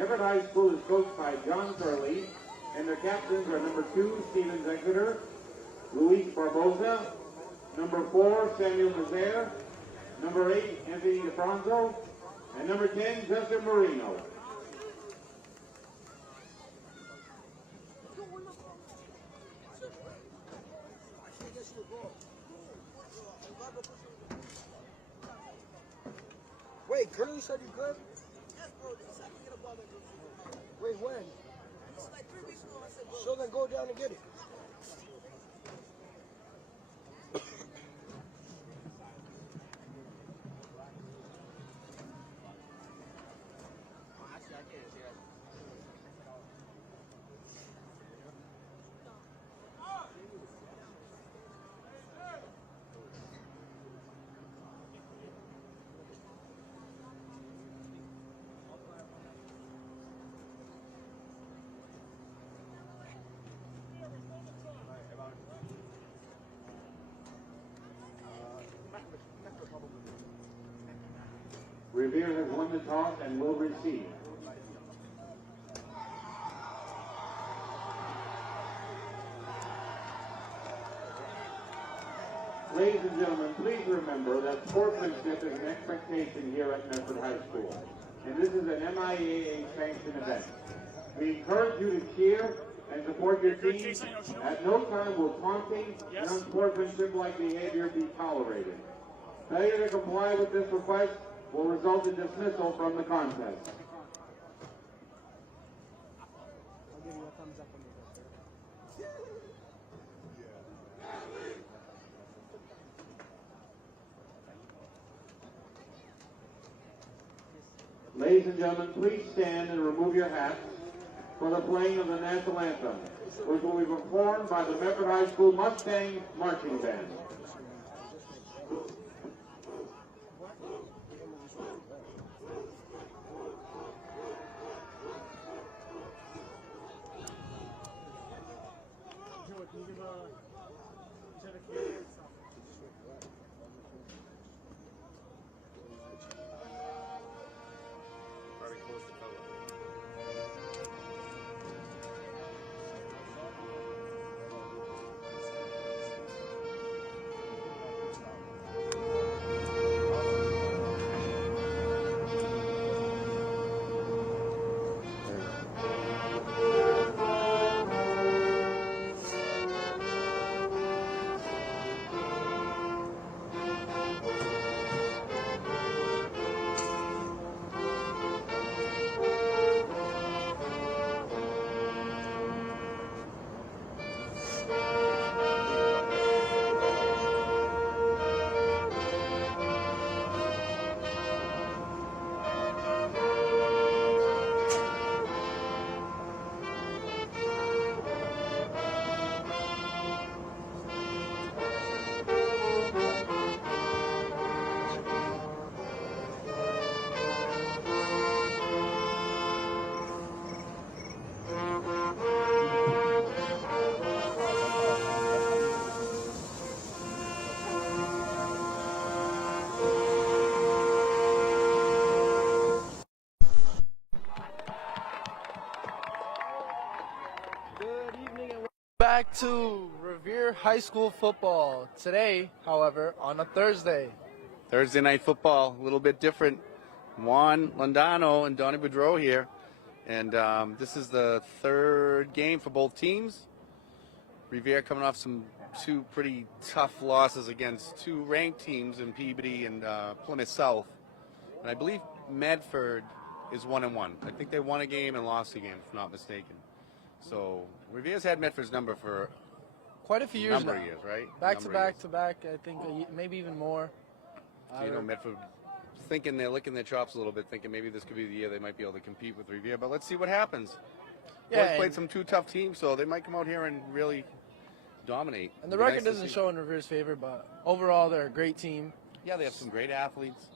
Medford High School is coached by John Curley, and their captains are number 2, Stephen Exeter, Luis Barbosa, number 4, Samuel Nazaire, number 8, Anthony DeFranzo, and number 10, Justin Marino. Wait, Curly said you good? Yes, bro. He said I can get a ball that goes. Wait, when? This is like 3 weeks ago. I said, bro. So then go down and get it. Revere has won the toss and will receive. Ladies and gentlemen, please remember that sportsmanship is an expectation here at Medford High School, and this is an MIAA sanctioned event. We encourage you to cheer and support your team. At no time will taunting and unsportsmanship-like behavior be tolerated. Failure to comply with this request will result in dismissal from the contest. I'll give you a thumbs up on this. Ladies and gentlemen, please stand and remove your hats for the playing of the national anthem, which will be performed by the Medford High School Mustang Marching Band. Back to Revere High School football. Today, however, on a Thursday. Thursday night football, a little bit different. Juan Landano and Donnie Boudreau here. And this is the third game for both teams. Revere coming off two pretty tough losses against two ranked teams in Peabody and Plymouth South. And I believe Medford is 1-1. I think they won a game and lost a game, if I'm not mistaken. So Revere's had Medford's number for quite a few years number now. Of years, right? Back to back, I think maybe even more. So, you know, Medford thinking they're licking their chops a little bit, thinking maybe this could be the year they might be able to compete with Revere. But let's see what happens. Yeah, Boys played some two tough teams, so they might come out here and really dominate. And the record doesn't show in Revere's favor, but overall they're a great team. Yeah, they have some great athletes.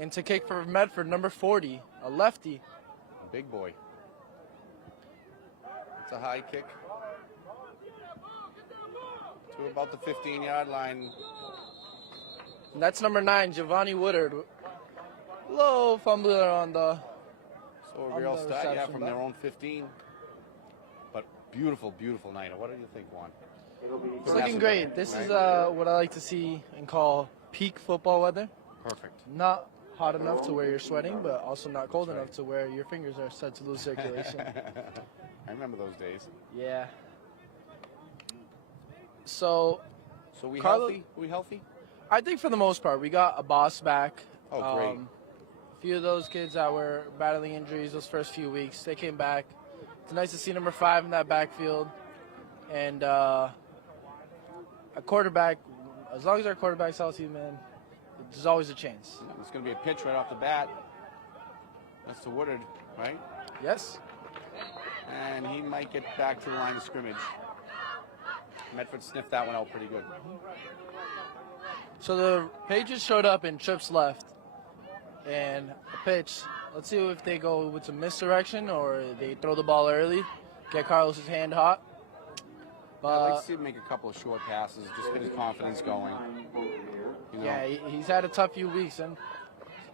And to kick for Medford, number 40, a lefty. A big boy. It's a high kick. To about the 15-yard line. And that's number 9, Giovanni Woodard. Low fumbler on the... So a real start, yeah, reception from back. their own 15. But beautiful, beautiful night. What do you think, Juan? It's looking great. This is what I like to see and call peak football weather. Perfect. Not hot enough to where you're sweating, but also not cold enough to where your fingers are set to lose circulation. I remember those days. Yeah. So we Carlo- healthy? We healthy? I think for the most part, we got a boss back. Oh, great. A few of those kids that were battling injuries those first few weeks, they came back. It's nice to see number 5 in that backfield. And a quarterback, as long as our quarterback's healthy, man, there's always a chance. It's going to be a pitch right off the bat. That's to Woodard, right? Yes? And he might get back to the line of scrimmage. Medford sniffed that one out pretty good. So the Patriots showed up in trips left. And a pitch. Let's see if they go with some misdirection or they throw the ball early, get Carlos's hand hot. I'd like to see him make a couple of short passes, just get his confidence going. You know? Yeah, he's had a tough few weeks, and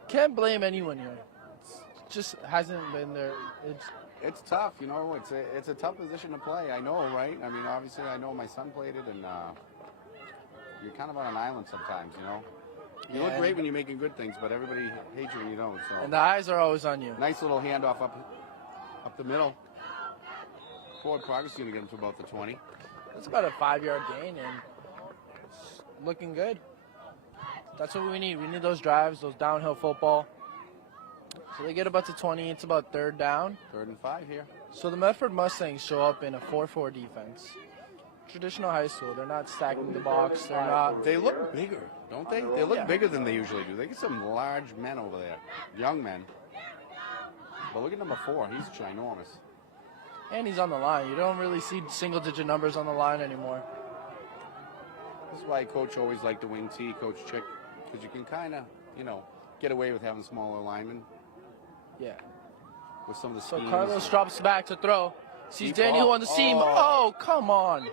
can't blame anyone here. It just hasn't been there. It's tough, you know. It's a tough position to play. I know, right? I mean, obviously, I know my son played it, and you're kind of on an island sometimes, you know. You look great when you're making good things, but everybody hates you when you don't. So. And the eyes are always on you. Nice little handoff up the middle. Forward progress is going to get him to about the 20. It's about a 5-yard gain, and it's looking good. That's what we need. We need those drives, those downhill football. So they get about to 20. It's about 3rd down. 3rd and 5 here. So the Medford Mustangs show up in a 4-4 defense. Traditional high school. They're not stacking the box. They're not. They look bigger, don't they? They look bigger than they usually do. They get some large men over there, young men. But look at number 4. He's ginormous. And he's on the line. You don't really see single-digit numbers on the line anymore. This is why Coach always liked the wing T, Coach Chick, because you can kind of, you know, get away with having smaller linemen. Yeah. With some of the So schemes. Carlos drops back to throw. Sees Deep Daniel ball. on the seam. Oh. Oh, come on.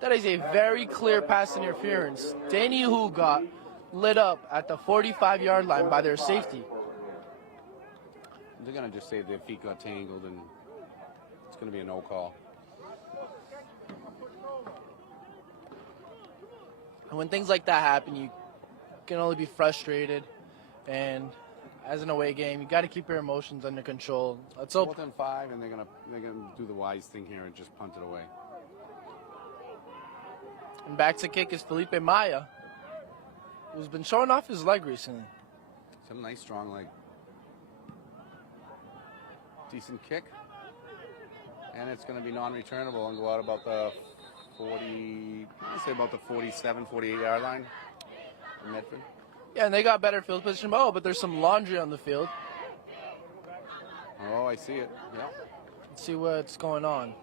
That is a very clear pass interference. Daniel who got lit up at the 45-yard line by their safety. They're going to just say their feet got tangled, and it's going to be a no call. And when things like that happen, you can only be frustrated. And as an away game, you got to keep your emotions under control. Let's hope. 4th and 5, and they're gonna do the wise thing here and just punt it away. And back to kick is Felipe Maya, who's been showing off his leg recently. Some nice strong leg. Decent kick, and it's going to be non-returnable and go out about the 40. I'd say about the 47, 48-yard line for Medford. Yeah, and they got better field position. Oh, but there's some laundry on the field. Oh, I see it. Yeah. Let's see what's going on.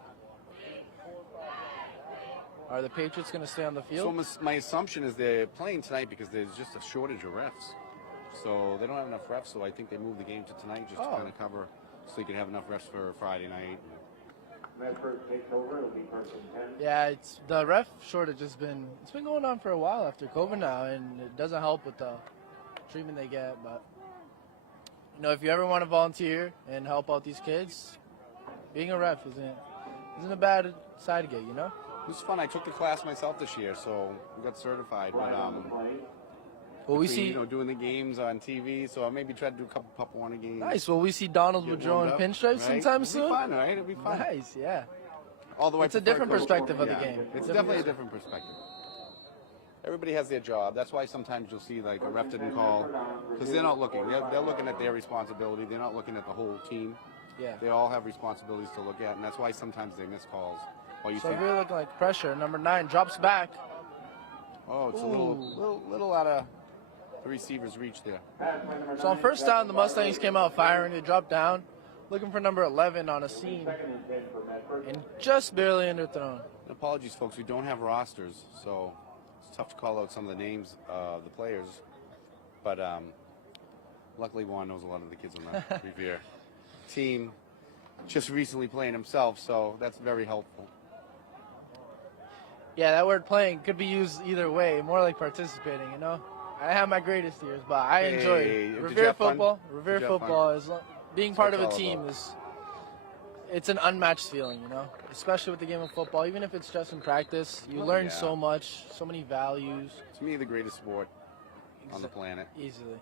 Are the Patriots going to stay on the field? So my assumption is they're playing tonight because there's just a shortage of refs. So they don't have enough refs, so I think they moved the game to tonight just to kind of cover, so you can have enough refs for Friday night. Medford takes over. It'll be 1st and 10. Yeah, it's the ref shortage has been going on for a while after COVID now, and it doesn't help with the treatment they get. But you know, if you ever want to volunteer and help out these kids, being a ref isn't a bad side gig, you know. It was fun. I took the class myself this year, so we got certified. But well, we see doing the games on TV, so I'll maybe try to do a couple Pup Warner games. nice. Well, we see Donald Get Woodrow in warmed up, pinstripes right? sometime It'll soon. be fun, right? It'll be fun. Nice, yeah. Although It's a different perspective of the game. It's definitely a different perspective. Everybody has their job. That's why sometimes you'll see like a ref didn't call because they're not looking. They're looking at their responsibility. They're not looking at the whole team. Yeah. They all have responsibilities to look at, and that's why sometimes they miss calls. While you So think, really looking like pressure. Number 9 drops back. oh, it's a little out of the receiver's reach there. So on 1st down, the Mustangs came out firing. They dropped down, looking for number 11 on a seam, and just barely underthrown. Apologies, folks. We don't have rosters, so it's tough to call out some of the names of the players. But luckily, Juan knows a lot of the kids on the Revere team. Just recently playing himself, so that's very helpful. Yeah, that word playing could be used either way, more like participating, you know? I had my greatest years, but I enjoy Did you Revere have fun? football. Did Revere you have fun? football is being part of what a it's all team about. it's an unmatched feeling, you know? Especially with the game of football. Even if it's just in practice, you learn yeah. so much, so many values. To me, the greatest sport on the planet, Easily.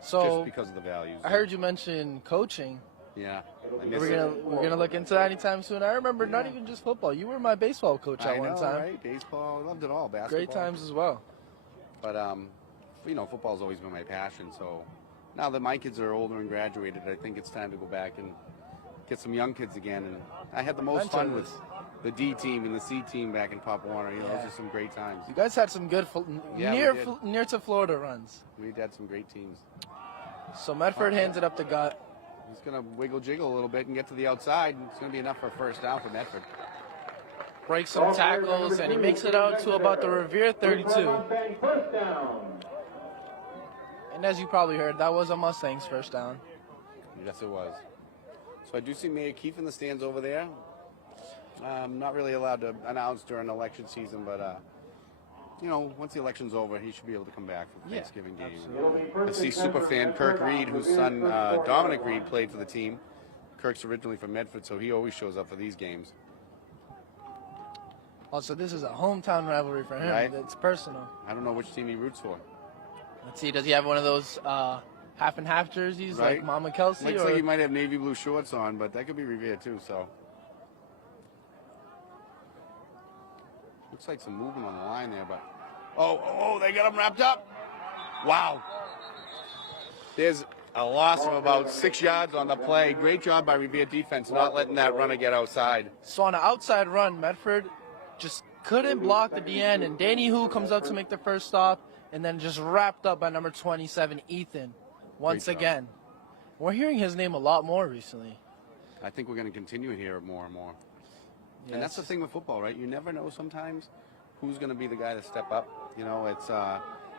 just So, because of the values. I heard you mention coaching. Yeah, I miss We're gonna look into that anytime soon. I remember not even just football. You were my baseball coach at I one know, time. right? Baseball, I loved it all. Basketball, Great times as well. But you know, football's always been my passion. So now that my kids are older and graduated, I think it's time to go back and get some young kids again. And I had the most Mentor fun with this. the D team and the C team back in Pop Warner. You know, those are some great times. You guys had some good Yeah, we did. near to Florida runs. We had some great teams. So Medford hands it up to Gut. He's gonna wiggle jiggle a little bit and get to the outside. It's gonna be enough for a first down for Medford. Breaks some tackles, and he makes it out to about the Revere 32. First down. And as you probably heard, that was a Mustangs first down. Yes, it was. So I do see Mayor Keefe in the stands over there. Not really allowed to announce during election season, but you know, once the election's over, he should be able to come back for the Thanksgiving game. I see superfan Kirk Reed, whose son Dominic Reed played for the team. Kirk's originally from Medford, so he always shows up for these games. Also, this is a hometown rivalry for him. Right. It's personal. I don't know which team he roots for. Let's see, does he have one of those half and half jerseys Right. like Mama Kelsey? Looks or like he might have navy blue shorts on, but that could be Revere too. So looks like some movement on the line there, but oh, they got him wrapped up. Wow. There's a loss of about 6 yards on the play. Great job by Revere defense not letting that runner get outside. So on an outside run, Medford just couldn't block the DN, and Danny Hu comes up to make the first stop, and then just wrapped up by number 27, Ethan, once Great job. again. We're hearing his name a lot more recently. I think we're going to continue to hear it more and more. Yeah, And that's the thing with football, right? You never know sometimes who's going to be the guy to step up. You know, it's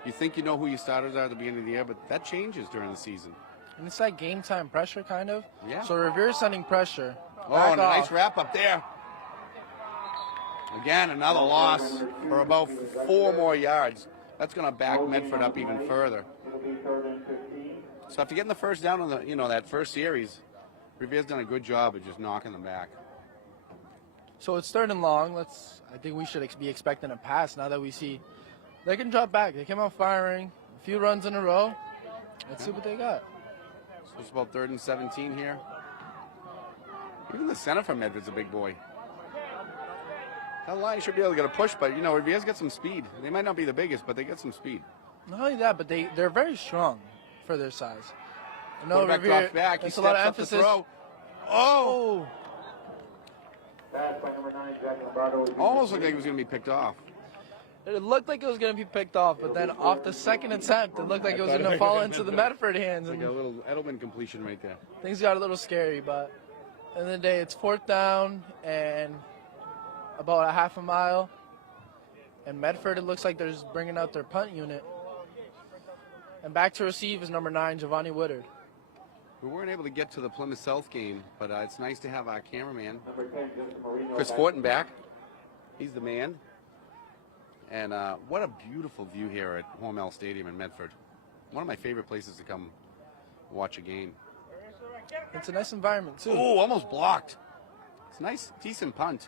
you think you know who your starters are at the beginning of the year, but that changes during the season. And it's like game time pressure, kind of. Yeah. So Revere's sending pressure. Oh, Back and a off. nice wrap up there. Again, another loss for about 4 more yards. That's going to back Medford up even further. It'll be 3rd and 15. So after getting the first down on the, that first series, Revere's done a good job of just knocking them back. So it's 3rd and long. I think we should be expecting a pass now that we see they can drop back. They came out firing a few runs in a row. Let's see what they got. So it's about 3rd and 17 here. Even the center for Medford's a big boy. That line should be able to get a push, but Revere's got some speed. They might not be the biggest, but they got some speed. Not only that, but they're very strong for their size. I know Quarterback Revere, drops back. He that's a steps lot of up to emphasis. throw. Oh! Pass by number 9, Jack Lombardo. Almost looked like he was going to be picked off. It looked like it was going to be picked off, but then off the second attempt, it looked like it was going to fall into the Medford hands. Like And a little Edelman completion right there. things got a little scary, but at the end of the day, it's 4th down and about a half a mile. And Medford, it looks like they're just bringing out their punt unit. And back to receive is number 9, Giovanni Woodard. We weren't able to get to the Plymouth South game, but it's nice to have our cameraman, Number 10, Justin Marino. Chris Fortin, back. He's the man. And what a beautiful view here at Hormel Stadium in Medford. One of my favorite places to come watch a game. It's a nice environment, too. Oh, almost blocked. It's a nice, decent punt.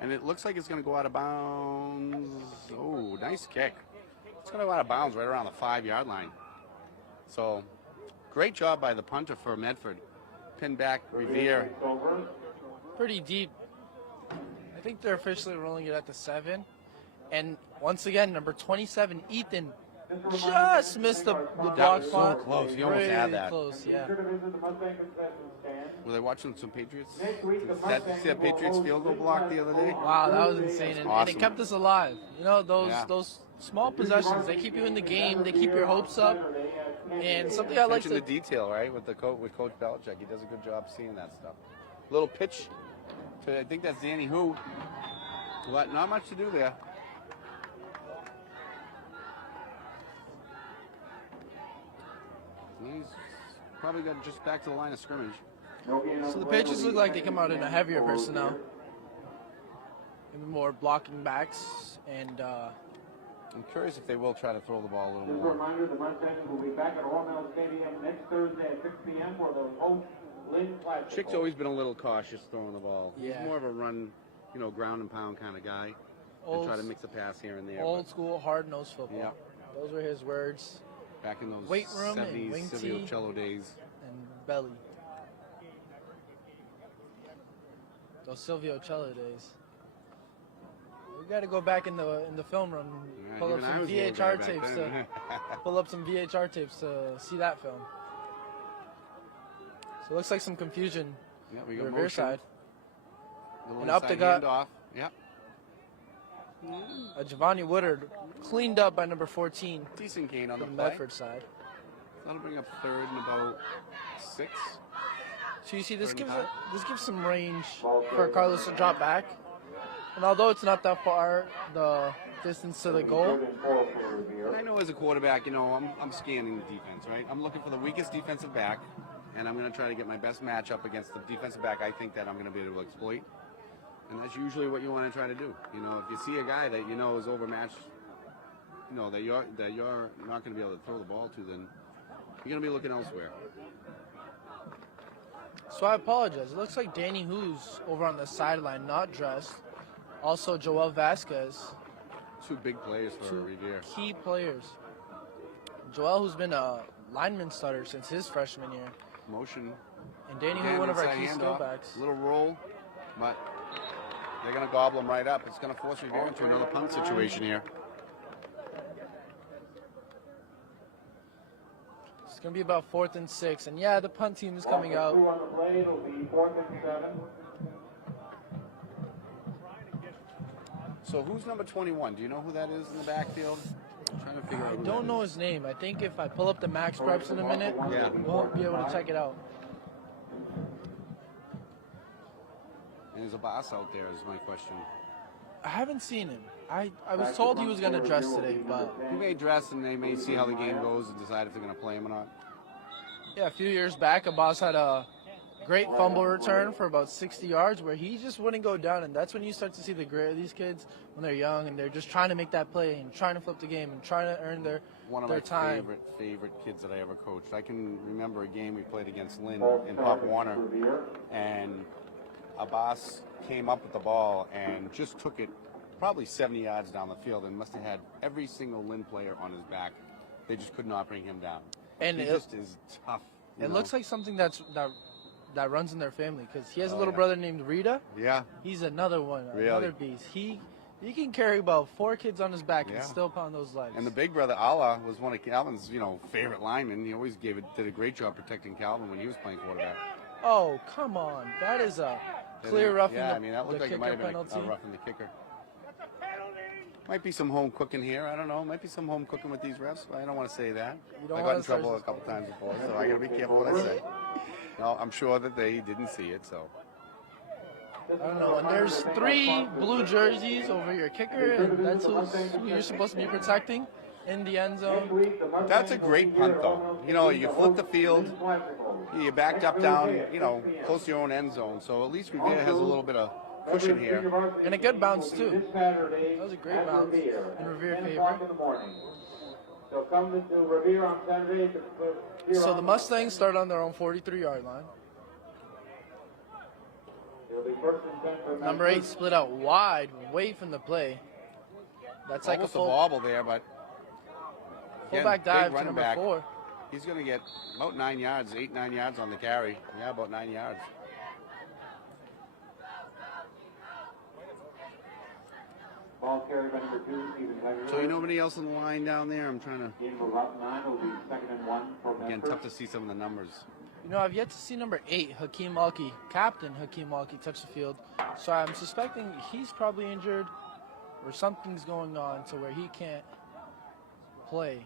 And it looks like it's going to go out of bounds. Oh, nice kick. It's going to go out of bounds right around the 5-yard line. So, great job by the punter for Medford. Pin back Revere. Pretty deep. I think they're officially rolling it at the 7. And once again, number 27, Ethan, just missed the block was so punt. close. He almost had that. Close, yeah. Were they watching some Patriots? Did you see that Patriots field goal block the other day? Wow, that was insane. And Awesome. it kept us alive. You know, Yeah. those small possessions, they keep you in the game. They keep your hopes up. And something I like Attention to... to detail, right? With Coach Belichick, he does a good job seeing that stuff. Little pitch to, I think that's Danny Hu. What? Not much to do there. He's probably got just back to the line of scrimmage. So the Patriots look like they come out in a heavier personnel. more blocking backs, and I'm curious if they will try to throw the ball a little Just a more. reminder, the Mustangs will be back at Hormel Stadium next Thursday at 6 p.m. for the host Lynn Classic. Chick's always been a little cautious throwing the ball. Yeah. He's more of a run, ground and pound kind of guy. And try to mix a pass here and there. Old school, hard-nosed football. Yeah. Those were his words. Back in those Weight room and 70s wing Silvio tee. Cello days. And belly. Those Silvio Cello days. We got to go back in the film room, Yeah, pull up even I some was a little guy VHR back tapes then. pull up some VHR tapes to see that film. So it looks like some confusion. Yeah, we The go Revere motion. side. Little And up the inside gut. handoff. Yep. Giovanni Woodard cleaned up by number 14 Decent gain on the from play. Medford side. That'll bring up third and about 6. So you see, this Third gives and this gives some range for Carlos to drop back. And although it's not that far, the distance to the goal, And I know as a quarterback, I'm scanning the defense, right? I'm looking for the weakest defensive back, and I'm going to try to get my best matchup against the defensive back I think that I'm going to be able to exploit. And that's usually what you want to try to do. If you see a guy that you know is overmatched, that you're not going to be able to throw the ball to, then you're going to be looking elsewhere. so I apologize. It looks like Danny Who's over on the sideline, not dressed. Also, Joel Vasquez, 2 big players for 2 Revere. key players. Joel, who's been a lineman starter since his freshman year, Motion. and Danny Again, Who, one of our inside key skill handoff, backs. Little roll, but they're going to gobble them right up. It's going to force Revere into another punt situation here. It's going to be about 4th and 6, and yeah, the punt team is coming out. On the play, it'll be 4th and 7. So who's number 21? Do you know who that is in the backfield? I'm trying to figure out. I who don't that know his name. I think if I pull up the max preps in a minute, Yeah. we'll be able to check it out. is. And there's a boss out there is my question. I haven't seen him. I was told he was going to dress today, but He may dress and they may see how the game goes and decide if they're going to play him or not. yeah, a few years back, Abbas had a great fumble return for about 60 yards where he just wouldn't go down, and that's when you start to see the grit of these kids when they're young and they're just trying to make that play and trying to flip the game and trying to earn One of their my time. favorite kids that I ever coached. I can remember a game we played against Lynn in Pop Warner, and Abbas came up with the ball and just took it probably 70 yards down the field and must have had every single Lynn player on his back. They just could not bring him down. And he just is tough. It looks like something that runs in their family because he has a Oh, little yeah. brother named Rita. Yeah. He's another one, Really? another beast. He can carry about 4 kids on his back Yeah. and still pound those legs. And the big brother, Allah, was one of Calvin's, favorite linemen. He always did a great job protecting Calvin when he was playing quarterback. Oh, come on. That is a clear roughing Yeah, the, I mean, that the looked like it kicker might have been penalty. a roughing the kicker. Might be some home cooking here. I don't know. Might be some home cooking with these refs. I don't want to say that. You don't I got wanna in trouble start- a couple times before, so I got to be careful what I say. No, I'm sure that they didn't see it, so. I don't know. And there's 3 blue jerseys over your kicker, and that's who you're supposed to be protecting in the end zone. That's a great punt, though. You flip the field, you backed up down, close to your own end zone. So at least Revere has a little bit of cushion here. And a good bounce, too. That was a great bounce in Revere favor. So come to Revere on Saturday. So the Mustangs start on their own 43-yard line. Number 8 split out wide, away from the play. That's like Almost a a bobble there, but again, fullback big dive to running number back. 4. He's going to get about 9 yards, 8-9 yards on the carry. Yeah, about 9 yards. Ball carried by number 2, Stephen Tiger. So nobody else on the line down there? I'm trying to, Game of route 9 will be 2nd and 1 for again, Medford. tough to see some of the numbers. I've yet to see number 8, Hakeem Malki, Captain Hakeem Malki, touch the field. So I'm suspecting he's probably injured or something's going on to where he can't play.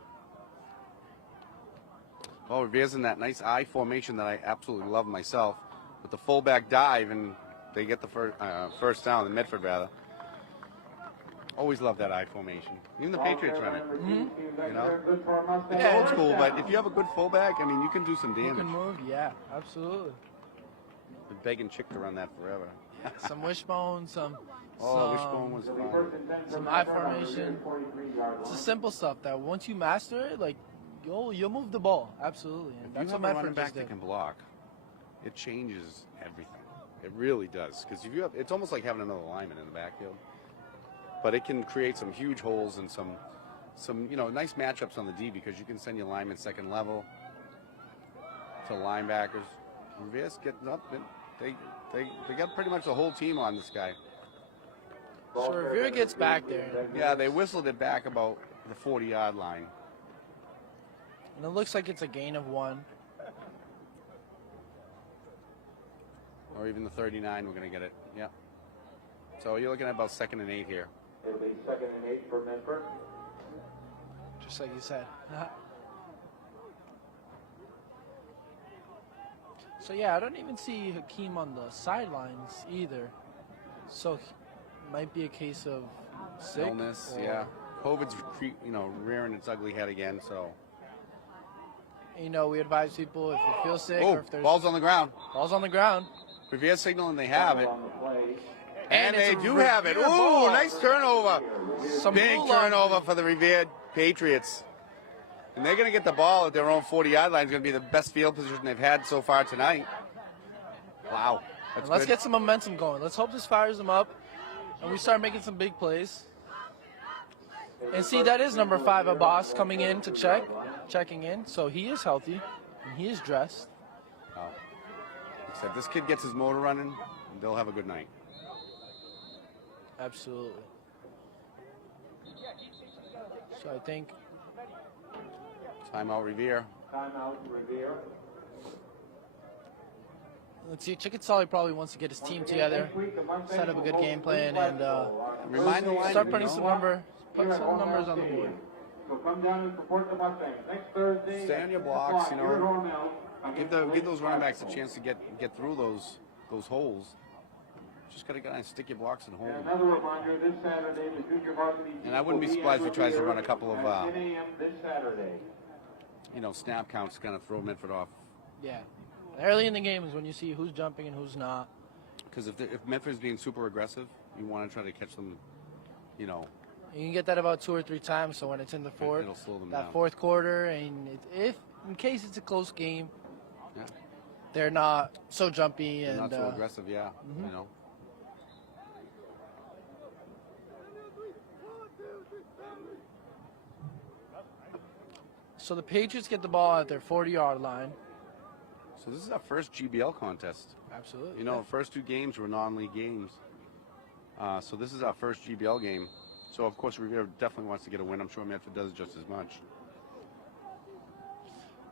Well, Revere's in that nice I formation that I absolutely love myself, with the fullback dive, and they get the first down, the Medford rather. Always love that I formation. Even the Patriots run it. It's Yeah. old school, but if you have a good fullback, you can do some Who damage. can move? Yeah, absolutely. Been begging Chick to run that forever. Some wishbone, some Oh, wishbone was some eye formation. It's the simple stuff that once you master it, like you'll move the ball absolutely. And If that's you have what a running Medford back just that did. can block, it changes everything. It really does. Because if you have, it's almost like having another lineman in the backfield. But it can create some huge holes and some nice matchups on the D because you can send your linemen second level to linebackers. Revere's getting up, and they got pretty much the whole team on this guy. So Revere gets back there, Yeah, they whistled it back about the 40-yard line. and it looks like it's a gain of 1. Or even the 39, we're going to get it. Yep. So you're looking at about 2nd and 8 here. It'll be 2nd and 8 for Medford. Just like you said. So yeah, I don't even see Hakeem on the sidelines either. So might be a case of sick Illness, or, yeah. COVID's rearing its ugly head again. So. We advise people if you feel sick Oh, or if there's ball's on the ground. balls on the ground. Revere signaling they have it. On the play. And it's they a do have it. Revere Ooh, ball. nice turnover. Some Big blue line. turnover for the Revere Patriots. And they're going to get the ball at their own 40-yard line. It's going to be the best field position they've had so far tonight. Wow. That's And let's good. get some momentum going. Let's hope this fires them up and we start making some big plays. And see, that is number 5, Abbas, coming in to checking in. So he is healthy and he is dressed. Oh. Like I said, this kid gets his motor running, and they'll have a good night. Absolutely. So I think Timeout Revere. Timeout, Revere. let's see. Chickensally probably wants to get his team together, set up a good game plan, and Remind the line. start putting some numbers on the board. So come down and support the Mustangs. Next Thursday. Stay on your 6 blocks, o'clock, here at Hormel, Give those running backs a chance to get through those holes. Just got to stick your blocks and hold And them. another reminder, this Saturday, the junior varsity team And I wouldn't be will surprised if at he tries to Revere run a couple of, at 10 a.m. this Saturday. Snap counts kind of throw Medford off. Yeah. Early in the game is when you see who's jumping and who's not. Because if Medford's being super aggressive, you want to try to catch them, You can get that about 2 or 3 times. So when it's in the fourth, it'll slow them that down. fourth quarter, and if in case it's a close game, Yeah. they're not so jumpy They're and not so aggressive, yeah. So the Patriots get the ball at their 40-yard line. So this is our first GBL contest. Absolutely. The first 2 games were non-league games. So this is our first GBL game. So of course Revere definitely wants to get a win. I'm sure Medford does just as much.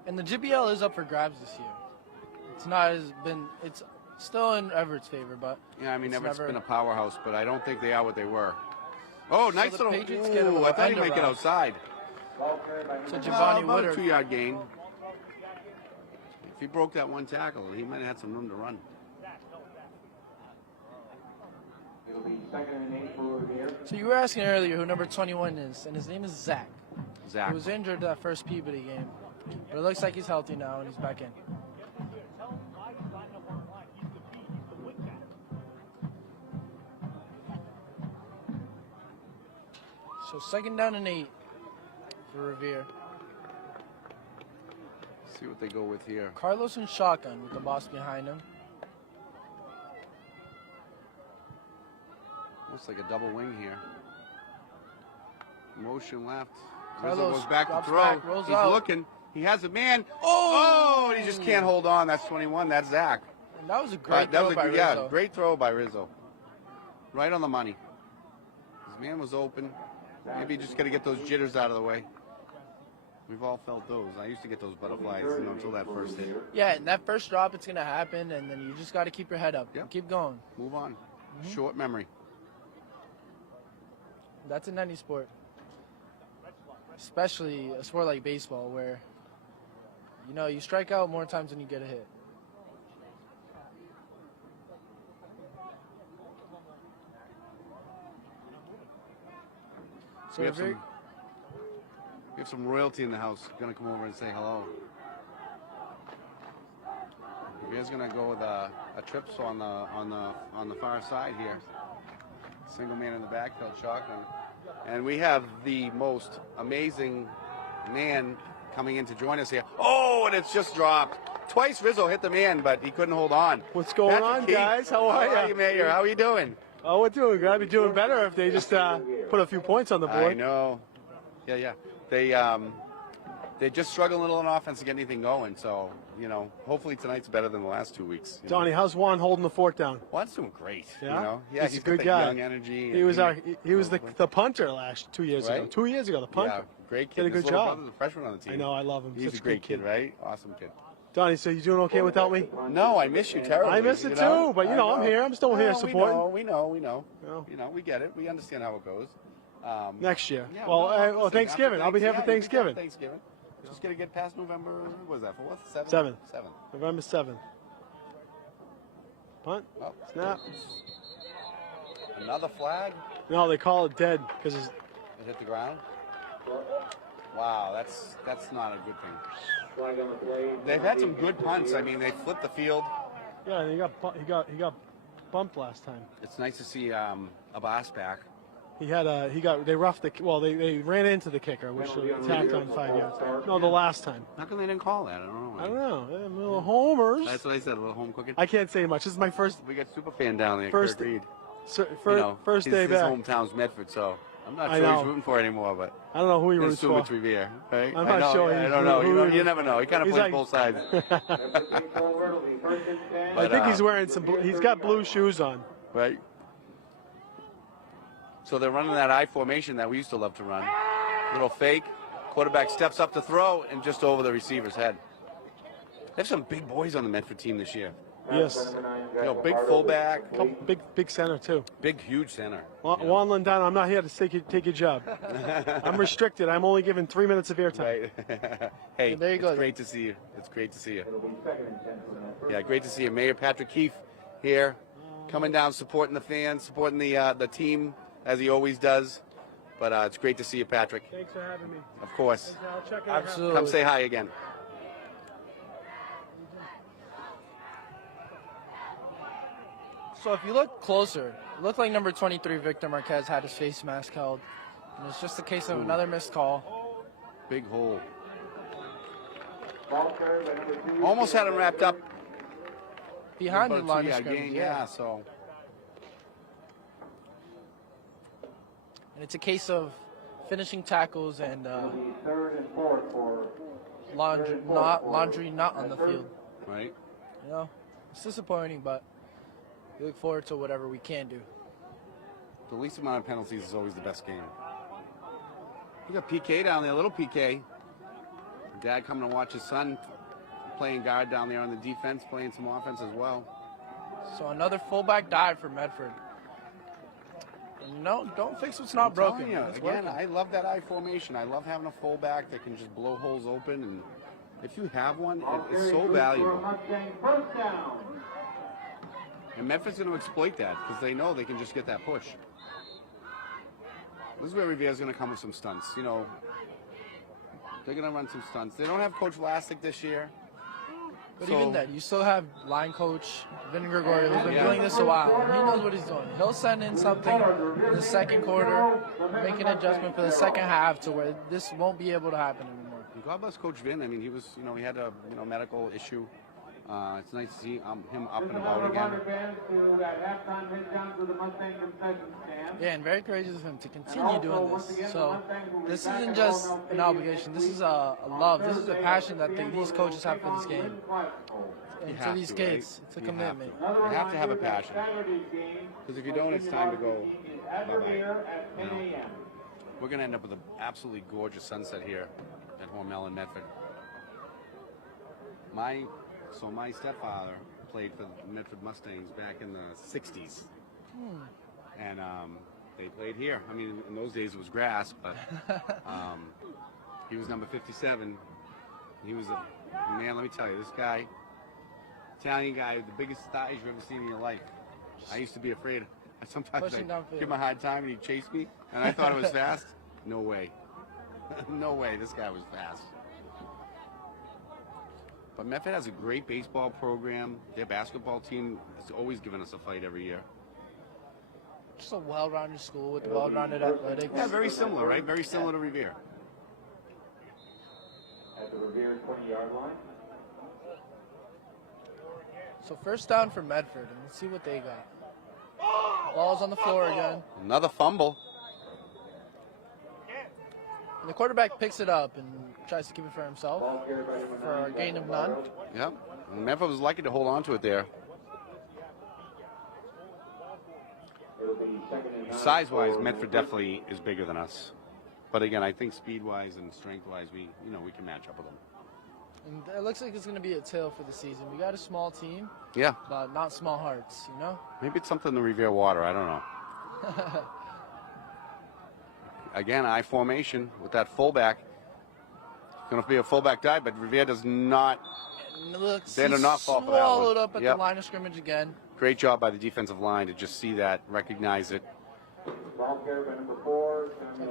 And the GBL is up for grabs this year. It's still in Everett's favor, but Yeah, I mean, it's Everett's never been a powerhouse, but I don't think they are what they were. Oh, nice the little. Patriots get him Ooh, I thought he under might get route. outside. So Giovanni About a Woodard. 2-yard gain. If he broke that one tackle, he might have had some room to run. It'll be 2nd and 8 for Revere. So you were asking earlier who number 21 is, and his name is Zach. Zach. He was injured that first Peabody game, but it looks like he's healthy now and he's back in. So 2nd down and 8 for Revere. See what they go with here. Carlos in shotgun with the boss behind him. Looks like a double wing here. Motion left. Carlos Rizzo goes back to drops throw. back, rolls He's out. looking. He has a man. Oh! And he just can't hold on. That's 21. That's Zach. And that was a great That throw was by Rizzo. great throw by Rizzo. Right on the money. His man was open. Maybe you just got to get those jitters out of the way. We've all felt those. I used to get those butterflies, until that first hit. Yeah, and that first drop, it's going to happen, and then you just got to keep your head up. Yep. Keep going. Move on. Short memory. That's in any sport. Especially a sport like baseball where, you strike out more times than you get a hit. So We have some royalty in the house. Gonna come over and say hello. You guys gonna go with a trips on the far side here. Single man in the backfield, shotgun. And we have the most amazing man coming in to join us here. Oh, and it's just dropped. Twice Rizzo hit the man, but he couldn't hold on. What's going on, guys? How are you? Mayor? How are you doing? Oh, we're doing good. I'd be doing better if they just put a few points on the board. I know. Yeah. They just struggle a little on offense to get anything going. So, hopefully tonight's better than the last 2 weeks. Donnie, how's Juan holding the fort down? Juan's doing great. Yeah? Yeah, He's a good got guy. Young energy. He was the punter 2 years ago. Right? 2 years ago, the punter. Yeah, great kid. Did a good His little job. brother's a freshman on the team. I know, I love him. He's Such a great good kid, right? Awesome kid. Donnie, so you doing okay without me? No, I miss you terribly. I miss it too, but I'm here. I'm still here supporting. We know. We get it. We understand how it goes. Next year. Yeah, well, listen, Thanksgiving. I'll be here for you can Thanksgiving. Thanksgiving. Just got to get past November. What was that? 4th? 7th. 7th. November 7th. Punt. Oh. Snap. Another flag. No, they call it dead because It hit the ground. Wow, that's not a good thing. They've had some good punts. I mean, they flipped the field. yeah, he got bumped last time. It's nice to see Abbas back. They roughed they ran into the kicker, which attacked on 5 yards. No, the last time. How come they didn't call that? I don't know. I don't know. Little homers. That's what I said. A little home cooking. I can't say much. This is my first We got super fan down there. First- Kirk Reed. first day his back. hometown's Medford, so I'm not I sure know. he's rooting for anymore, but I don't know who he I roots assume for. it's Revere, right? I'm I not know, sure yeah, I he's don't know. who he You never know. He kind of He's plays like- both sides. I think he's wearing he's got blue shoes on. Right. So they're running that I formation that we used to love to run. Little fake. Quarterback steps up to throw and just over the receiver's head. They have some big boys on the Medford team this year. Yes. Big fullback, Big center too. big huge center. Juan Lindano, I'm not here to take your job. I'm restricted. I'm only given 3 minutes of airtime. Right. Hey, There you go. it's great to see you. It's great to see you. Yeah, great to see you. Mayor Patrick Keefe here, coming down, supporting the fans, supporting the team as he always does. But it's great to see you, Patrick. Thanks for having me. Of course. I'll check it out. Absolutely. Come say hi again. So if you look closer, it looked like number 23, Victor Marquez, had his face mask held. And it's just a case of another missed call. Big hole. Almost had him wrapped up. Behind the About a line of two-yard scrimmage, gain, yeah. so And it's a case of finishing tackles and laundry not on the field. right. It's disappointing, but we look forward to whatever we can do. The least amount of penalties is always the best game. You got PK down there, little PK. Dad coming to watch his son playing guard down there on the defense, playing some offense as well. So another fullback dive for Medford. And no, don't fix what's not I'm telling broken. you, It's again, working. I love that I formation. I love having a fullback that can just blow holes open, and if you have one, it's so valuable. And Memphis is going to exploit that because they know they can just get that push. This is where Revere's going to come with some stunts. They're going to run some stunts. They don't have Coach Lastic this year. But So- even then, you still have line coach Vin Gregorio, who's been Yeah. doing this a while. And he knows what he's doing. He'll send in something in the second quarter, make an adjustment for the second half to where this won't be able to happen anymore. God bless Coach Vin. I mean, he was, he had a, medical issue. It's nice to see him up and about again. Yeah, and very courageous of him to continue doing this. So this isn't just an obligation. This is a love. This is a passion that these coaches have for this game. And to have these to, kids, right? it's a You commitment. You have to have a passion. Because if you don't, it's time to go. Bye-bye. We're going to end up with an absolutely gorgeous sunset here at Hormel in Medford. My stepfather played for the Medford Mustangs back in the 60s. And they played here. I mean, in those days it was grass, but he was number 57. He was a man, let me tell you, this guy, Italian guy, the biggest thighs you've ever seen in your life. I used to be afraid. Sometimes Pushing I downfield. give him a hard time and he'd chase me, and I thought it was fast. No way. No way, this guy was fast. But Medford has a great baseball program. Their basketball team has always given us a fight every year. just a well-rounded school with well-rounded athletics. Yeah, very similar, right? Very similar to Revere. At the Revere 20-yard line. So first down for Medford, and let's see what they got. Ball's on the floor again. Another fumble. And the quarterback picks it up and tries to keep it for himself for a gain of none. Yep. And Medford was lucky to hold on to it there. Size-wise, Medford definitely is bigger than us. But again, I think speed-wise and strength-wise, we can match up with them. And it looks like it's going to be a tail for the season. We got a small team, Yeah. but not small hearts, you know? Maybe it's something in the Revere water. I don't know. Again, I formation with that fullback. It's going to be a fullback dive, but Revere does not. And looks, They do not fall for that one. swallowed up at Yep. the line of scrimmage again. Great job by the defensive line to just see that, recognize it. Like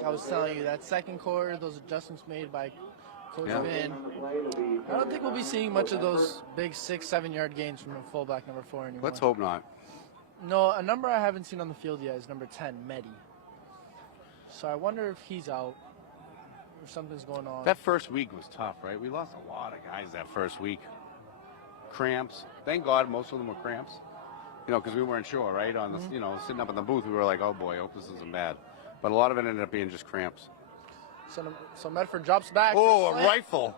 I was telling you, that second quarter, those adjustments made by Coach Vin. I don't think we'll be seeing much of those big 6-7 yard gains from a fullback number 4 anymore. Let's hope not. No, a number I haven't seen on the field yet is number 10, Medi. So I wonder if he's out, if something's going on. That first week was tough, right? We lost a lot of guys that first week. Cramps. Thank God most of them were cramps. Because we weren't sure, right? On the, sitting up in the booth, we were like, oh boy, hope this isn't bad. But a lot of it ended up being just cramps. So Medford drops back. Oh, a rifle.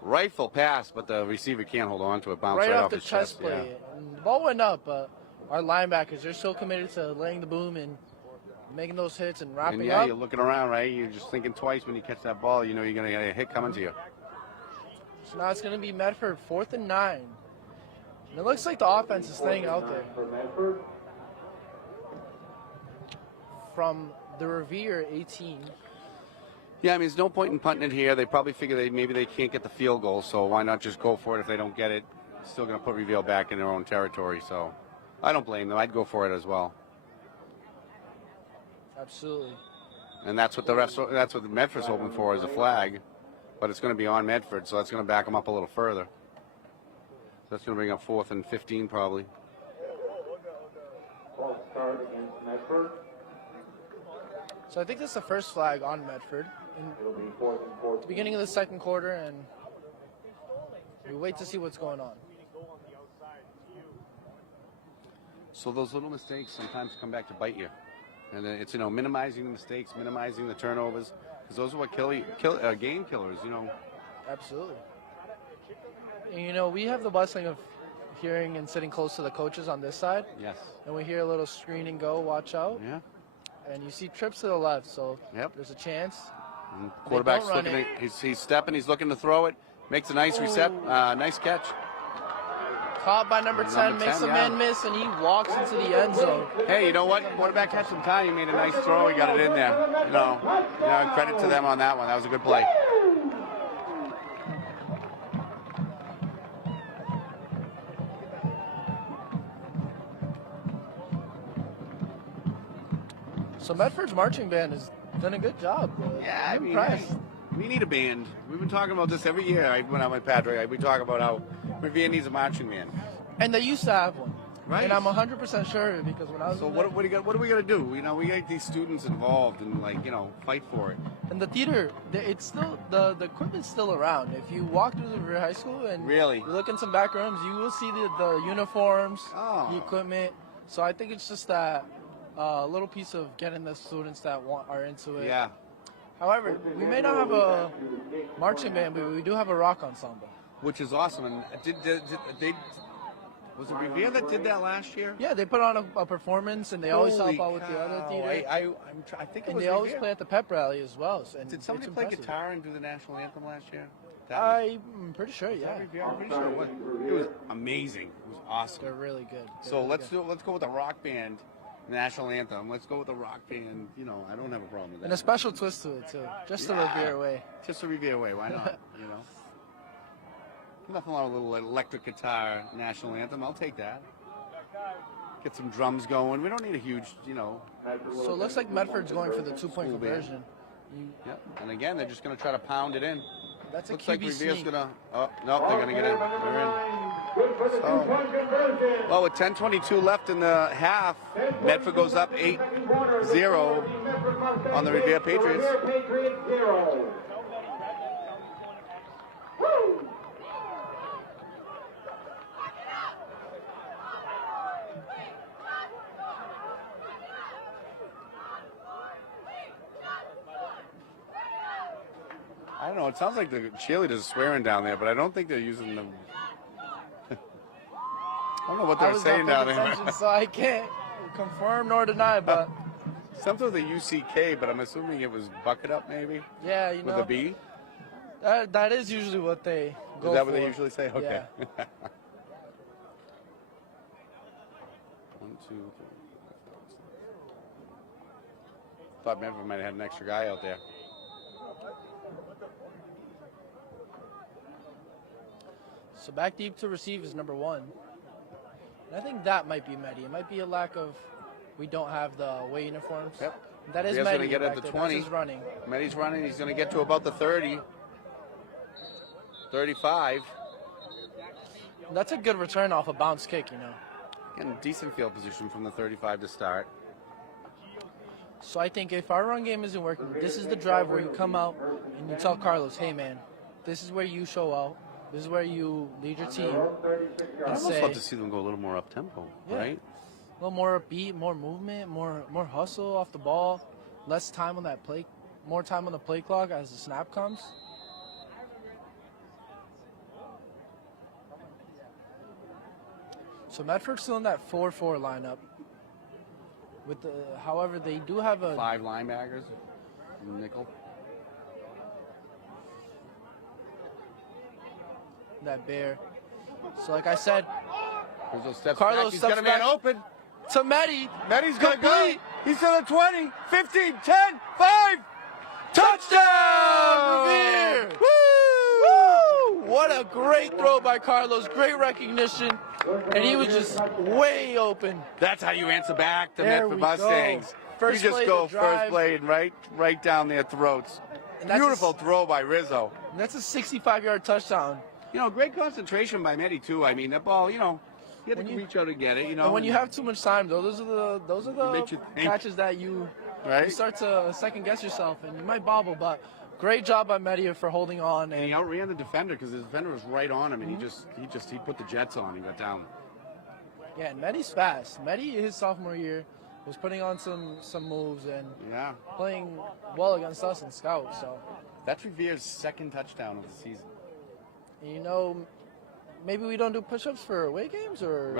Rifle pass, but the receiver can't hold on to it. Bounce Right off off the his chest play. Yeah. And the ball went up, but our linebackers, they're so committed to laying the boom and making those hits and wrapping And yeah, up. you're looking around, right? You're just thinking twice when you catch that ball. You know you're going to get a hit coming to you. So now it's going to be Medford 4th and 9. And it looks like the offense is staying out there. From the Revere 18. Yeah, I mean, there's no point in punting it here. They probably figure maybe they can't get the field goal, so why not just go for it if they don't get it? Still going to put Revere back in their own territory, so I don't blame them. I'd go for it as well. Absolutely. And that's what that's what Medford's hoping for is a flag, but it's going to be on Medford, so that's going to back them up a little further. That's going to bring up 4th and 15 probably. False start against Medford. So I think this is the first flag on Medford. It'll be 4th and 14. The beginning of the second quarter, and we wait to see what's going on. So those little mistakes sometimes come back to bite you. And it's, minimizing the mistakes, minimizing the turnovers, because those are what game killers, Absolutely. And, we have the blessing of hearing and sitting close to the coaches on this side. Yes. And we hear a little screen and go, watch out. Yeah. And you see trips to the left, so There's a chance. And quarterback's looking at, he's stepping, he's looking to throw it, makes a nice nice catch. Caught by number 10, makes a man miss, and he walks into the end zone. Hey, you know what? Quarterback had some time. He made a nice throw. He got it in there. Credit to them on that one. That was a good play. So Medford's marching band has done a good job. Yeah, I'm impressed. We need a band. We've been talking about this every year. When I'm with Patrick, we talk about how Revere needs a marching band. And they used to have one. Right. And I'm 100% sure because when I was So in what are we gonna do? We get these students involved and fight for it. And the theater, it's still the equipment's still around. If you walk through the Revere High School and Really? you look in some back rooms, you will see the uniforms, Oh. the equipment. So I think it's just that little piece of getting the students that are into it. Yeah. However, we may not have a marching band, but we do have a rock ensemble. Which is awesome. And was it Revere that did that last year? Yeah, they put on a performance, and they always help out with the other theater. I think it And was they always Revere. play at the pep rally as well. And Did somebody it's play impressive. guitar and do the national anthem last year? I'm pretty sure, yeah. Revere? I'm pretty sure it was. It was amazing. It was awesome. They're really good. So let's go with the rock band, national anthem. Let's go with the rock band. I don't have a problem with that. And a special twist to it, too. Just the Revere way. Just a Revere way. Why not? Nothing wrong with a little electric guitar national anthem. I'll take that. Get some drums going. We don't need a huge, So it looks like Medford's going for the 2-point conversion. Yep. And again, they're just going to try to pound it in. That's a Looks QB like Revere's sneak. going to. Oh, no, they're going to get in. They're in. So, well, with 10:22 left in the half, Medford goes up 8-0 on the Revere Patriots. I don't know. It sounds like the cheerleaders swearing down there, but I don't think they're using them. I don't know what they're saying down there. So I can't confirm nor deny, but something with a UCK, but I'm assuming it was bucket up, maybe. Yeah, you know. With a B. That is usually what they go for. Is that what they usually say? Okay. Yeah. 1, 2, 3. Thought Medford might have had an extra guy out there. So back deep to receive is number 1. And I think that might be Medi. It might be a lack of, we don't have the away uniforms. Yep. That is He's Medi. going to get at the 20. That's his running. Medi's running. He's going to get to about the 30. 35. That's a good return off a bounce kick, you know. Getting decent field position from the 35 to start. So I think if our run game isn't working, this is the drive where you come out and you tell Carlos, hey man, this is where you show out. This is where you lead your team. I'd almost love to see them go a little more up tempo, right? A little more upbeat, more movement, more hustle off the ball, less time on that play, more time on the play clock as the snap comes. So Medford's still in that 4-4 lineup. With the, however, they do have a 5 linebackers, nickel. That bear. So like I said, Carlos steps got a man open. To Medi. Medi's going to go. He's to the 20, 15, 10, 5. Touchdown! Revere! Woo! Woo! What a great throw by Carlos. Great recognition. And he was just way open. That's how you answer back to There Medford we Mustangs. go. You just go first play and right down their throats. Beautiful throw by Rizzo. That's a 65-yard touchdown. You know, great concentration by Medi too. I mean, that ball, you know, you had to reach out to get it. You know, and when you have too much time, though, those are the catches that you start to second guess yourself, and you might bobble. But great job by Medi for holding on. And he outran the defender because the defender was right on him, and he put the jets on. He got down. Yeah, and Medi's fast. Medi, his sophomore year, was putting on some moves and playing well against us in Scout. So that's Revere's 2nd touchdown of the season. You know, maybe we don't do push-ups for away games, or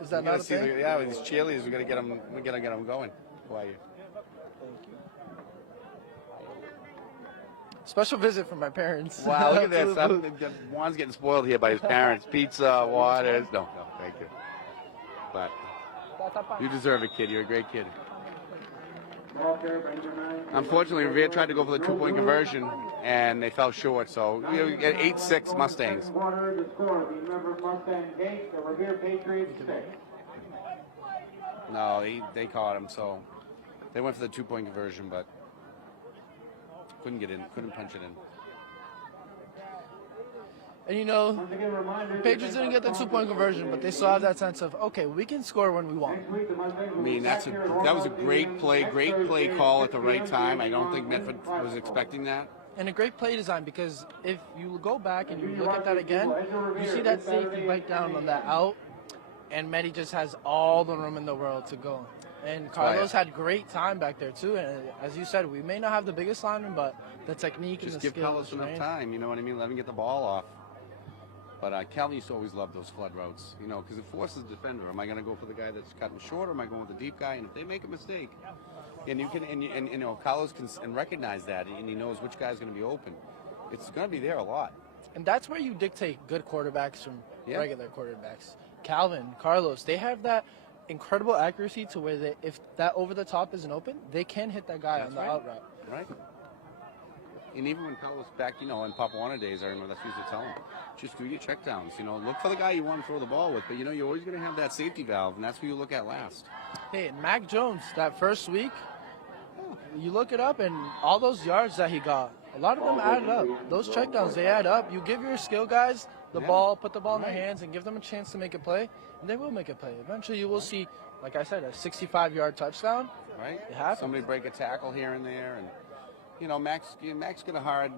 is that not a thing? Yeah, with these cheerleaders, we gotta get them going. Who are you? Special visit from my parents. Wow, look at this. Juan's getting spoiled here by his parents. Pizza, waters. No, thank you. But you deserve it, kid. You're a great kid. Unfortunately, Revere tried to go for the 2-point conversion, and they fell short. So we get 8-6 Mustangs. No, they caught him, so they went for the 2-point conversion, but couldn't get in, couldn't punch it in. And you know, the Patriots didn't get the 2-point conversion, but they still have that sense of, okay, we can score when we want. I mean, that was a great play call at the right time. I don't think Medford was expecting that. And a great play design, because if you go back and you look at that again, you see that safety bite down on that out, and Medi just has all the room in the world to go. And Carlos had great time back there too. And as you said, we may not have the biggest lineman, but the technique and the skills. Just give Carlos enough time, you know what I mean? Let him get the ball off. But Calvin used to always love those flood routes, you know, because it forces the defender. Am I going to go for the guy that's cutting short, or am I going with the deep guy? And if they make a mistake, and you can, and you know, Carlos can recognize that, and he knows which guy's going to be open. It's going to be there a lot. And that's where you dictate good quarterbacks from regular quarterbacks. Calvin, Carlos, they have that incredible accuracy to where they, if that over the top isn't open, they can hit that guy on the out route. Right. And even when Carlos back, you know, in Pop Warner days, I remember that's what we used to tell him. Just do your checkdowns, you know. Look for the guy you want to throw the ball with, but, you know, you're always going to have that safety valve, and that's who you look at last. Hey, Mac Jones, that first week, you look it up, and all those yards that he got, a lot of them added up. Those checkdowns, they add up. You give your skill guys the ball, put the ball in their hands, and give them a chance to make a play, and they will make a play. Eventually, you will see, like I said, a 65-yard touchdown. Right? It happens. Somebody break a tackle here and there, and you know, Max got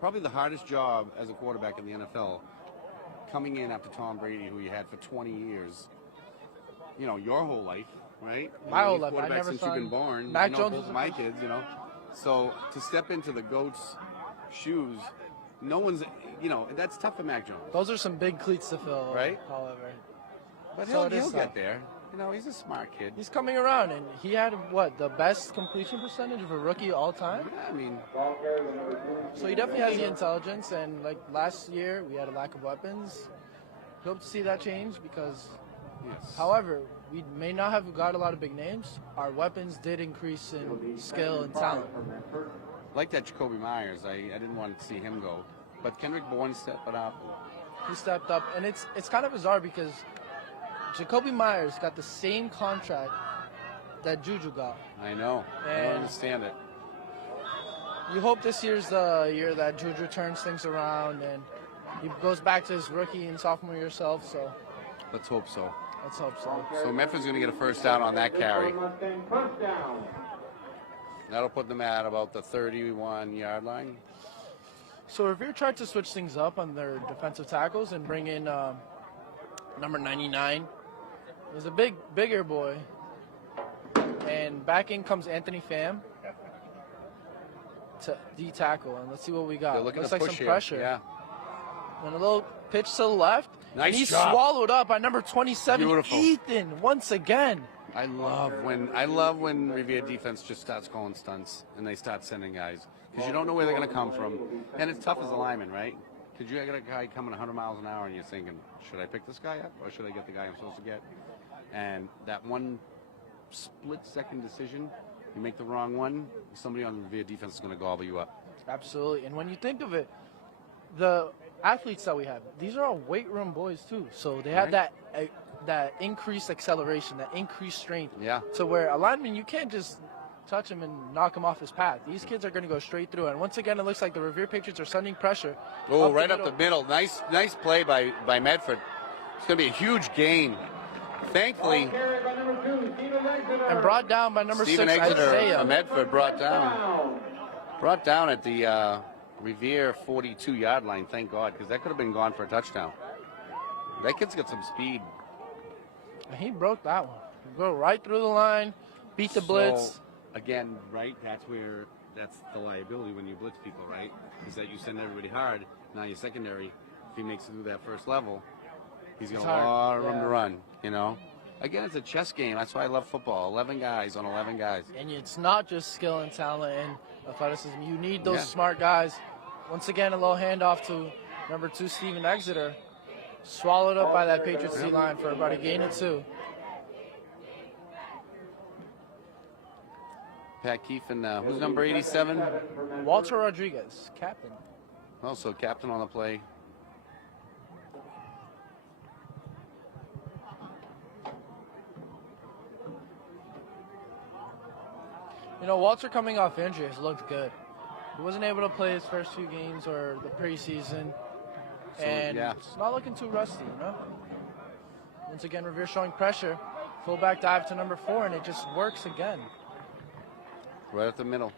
probably the hardest job as a quarterback in the NFL, coming in after Tom Brady, who you had for 20 years. You know, your whole life, right? My whole Quarterback life. I never since saw you've been born. Mac you know, Jones both was of my kids, you know. So to step into the GOAT's shoes, no one's, you know, that's tough for Mac Jones. Those are some big cleats to fill, Right? However. But So he'll it is get tough. there. You know, he's a smart kid. He's coming around, and he had, what, the best completion percentage of a rookie all time? Yeah, I mean, So he definitely has the intelligence, and like last year, we had a lack of weapons. Hope to see that change because, yes. however, we may not have got a lot of big names. Our weapons did increase in skill and talent. Like that Jacoby Myers, I didn't want to see him go. But Kendrick Bourne stepped it up. He stepped up, and it's kind of bizarre because Jacoby Myers got the same contract that Juju got. I know. I And- don't understand it. You hope this year's the year that Juju turns things around and he goes back to his rookie and sophomore year self. So Let's hope so. let's hope so. So Medford's going to get a first down on that carry. First down. That'll put them at about the 31-yard line. So Revere tried to switch things up on their defensive tackles and bring in number 99. He's a bigger boy. And back in comes Anthony Pham to D-tackle. And let's see what we got. They're looking Looks to like push some here. pressure. Yeah. And a little pitch to the left. Nice and he's job. swallowed up by number 27, Beautiful. Ethan, once again. I love when Revere defense just starts calling stunts and they start sending guys because you don't know where they're going to come from, and it's tough as a lineman, right? Because you got a guy coming 100 miles an hour and you're thinking, should I pick this guy up or should I get the guy I'm supposed to get? And that one split-second decision, you make the wrong one, somebody on the Revere defense is going to gobble you up. Absolutely. And when you think of it, the athletes that we have, these are all weight room boys too. So they have Right. that increased acceleration, that increased strength. Yeah. So where a lineman, you can't just touch him and knock him off his path. These kids are going to go straight through. And once again, it looks like the Revere Patriots are sending pressure. Oh, right up the middle. Nice play by Medford. It's going to be a huge gain. Thankfully, Carried by number 2, Stephen Exeter. And brought down by number Stephen 6, Exeter Isaiah. of Medford brought down at the Revere 42-yard line, thank God, because that could have been gone for a touchdown. That kid's got some speed. And he broke that one. Go right through the line, beat the blitz. So, again, right, that's the liability when you blitz people, right? Is that you send everybody hard. Now your secondary, if he makes it through that first level, he's got It's a hard. lot of room Yeah. to run, you know? Again, it's a chess game. That's why I love football. 11 guys on 11 guys. And it's not just skill and talent and athleticism. You need those Yeah. smart guys. Once again, a little handoff to number 2, Stephen Exeter. Swallowed up by that Patriots D-line for about a gain of 2. Pat Keefe and who's number 87? Walter Rodriguez, captain. Also captain on the play. You know, Walter coming off injury has looked good. He wasn't able to play his first few games or the preseason. And yeah. it's not looking too rusty, you know? Once again, Revere showing pressure. Fullback dive to number 4, and it just works again. Right up the middle.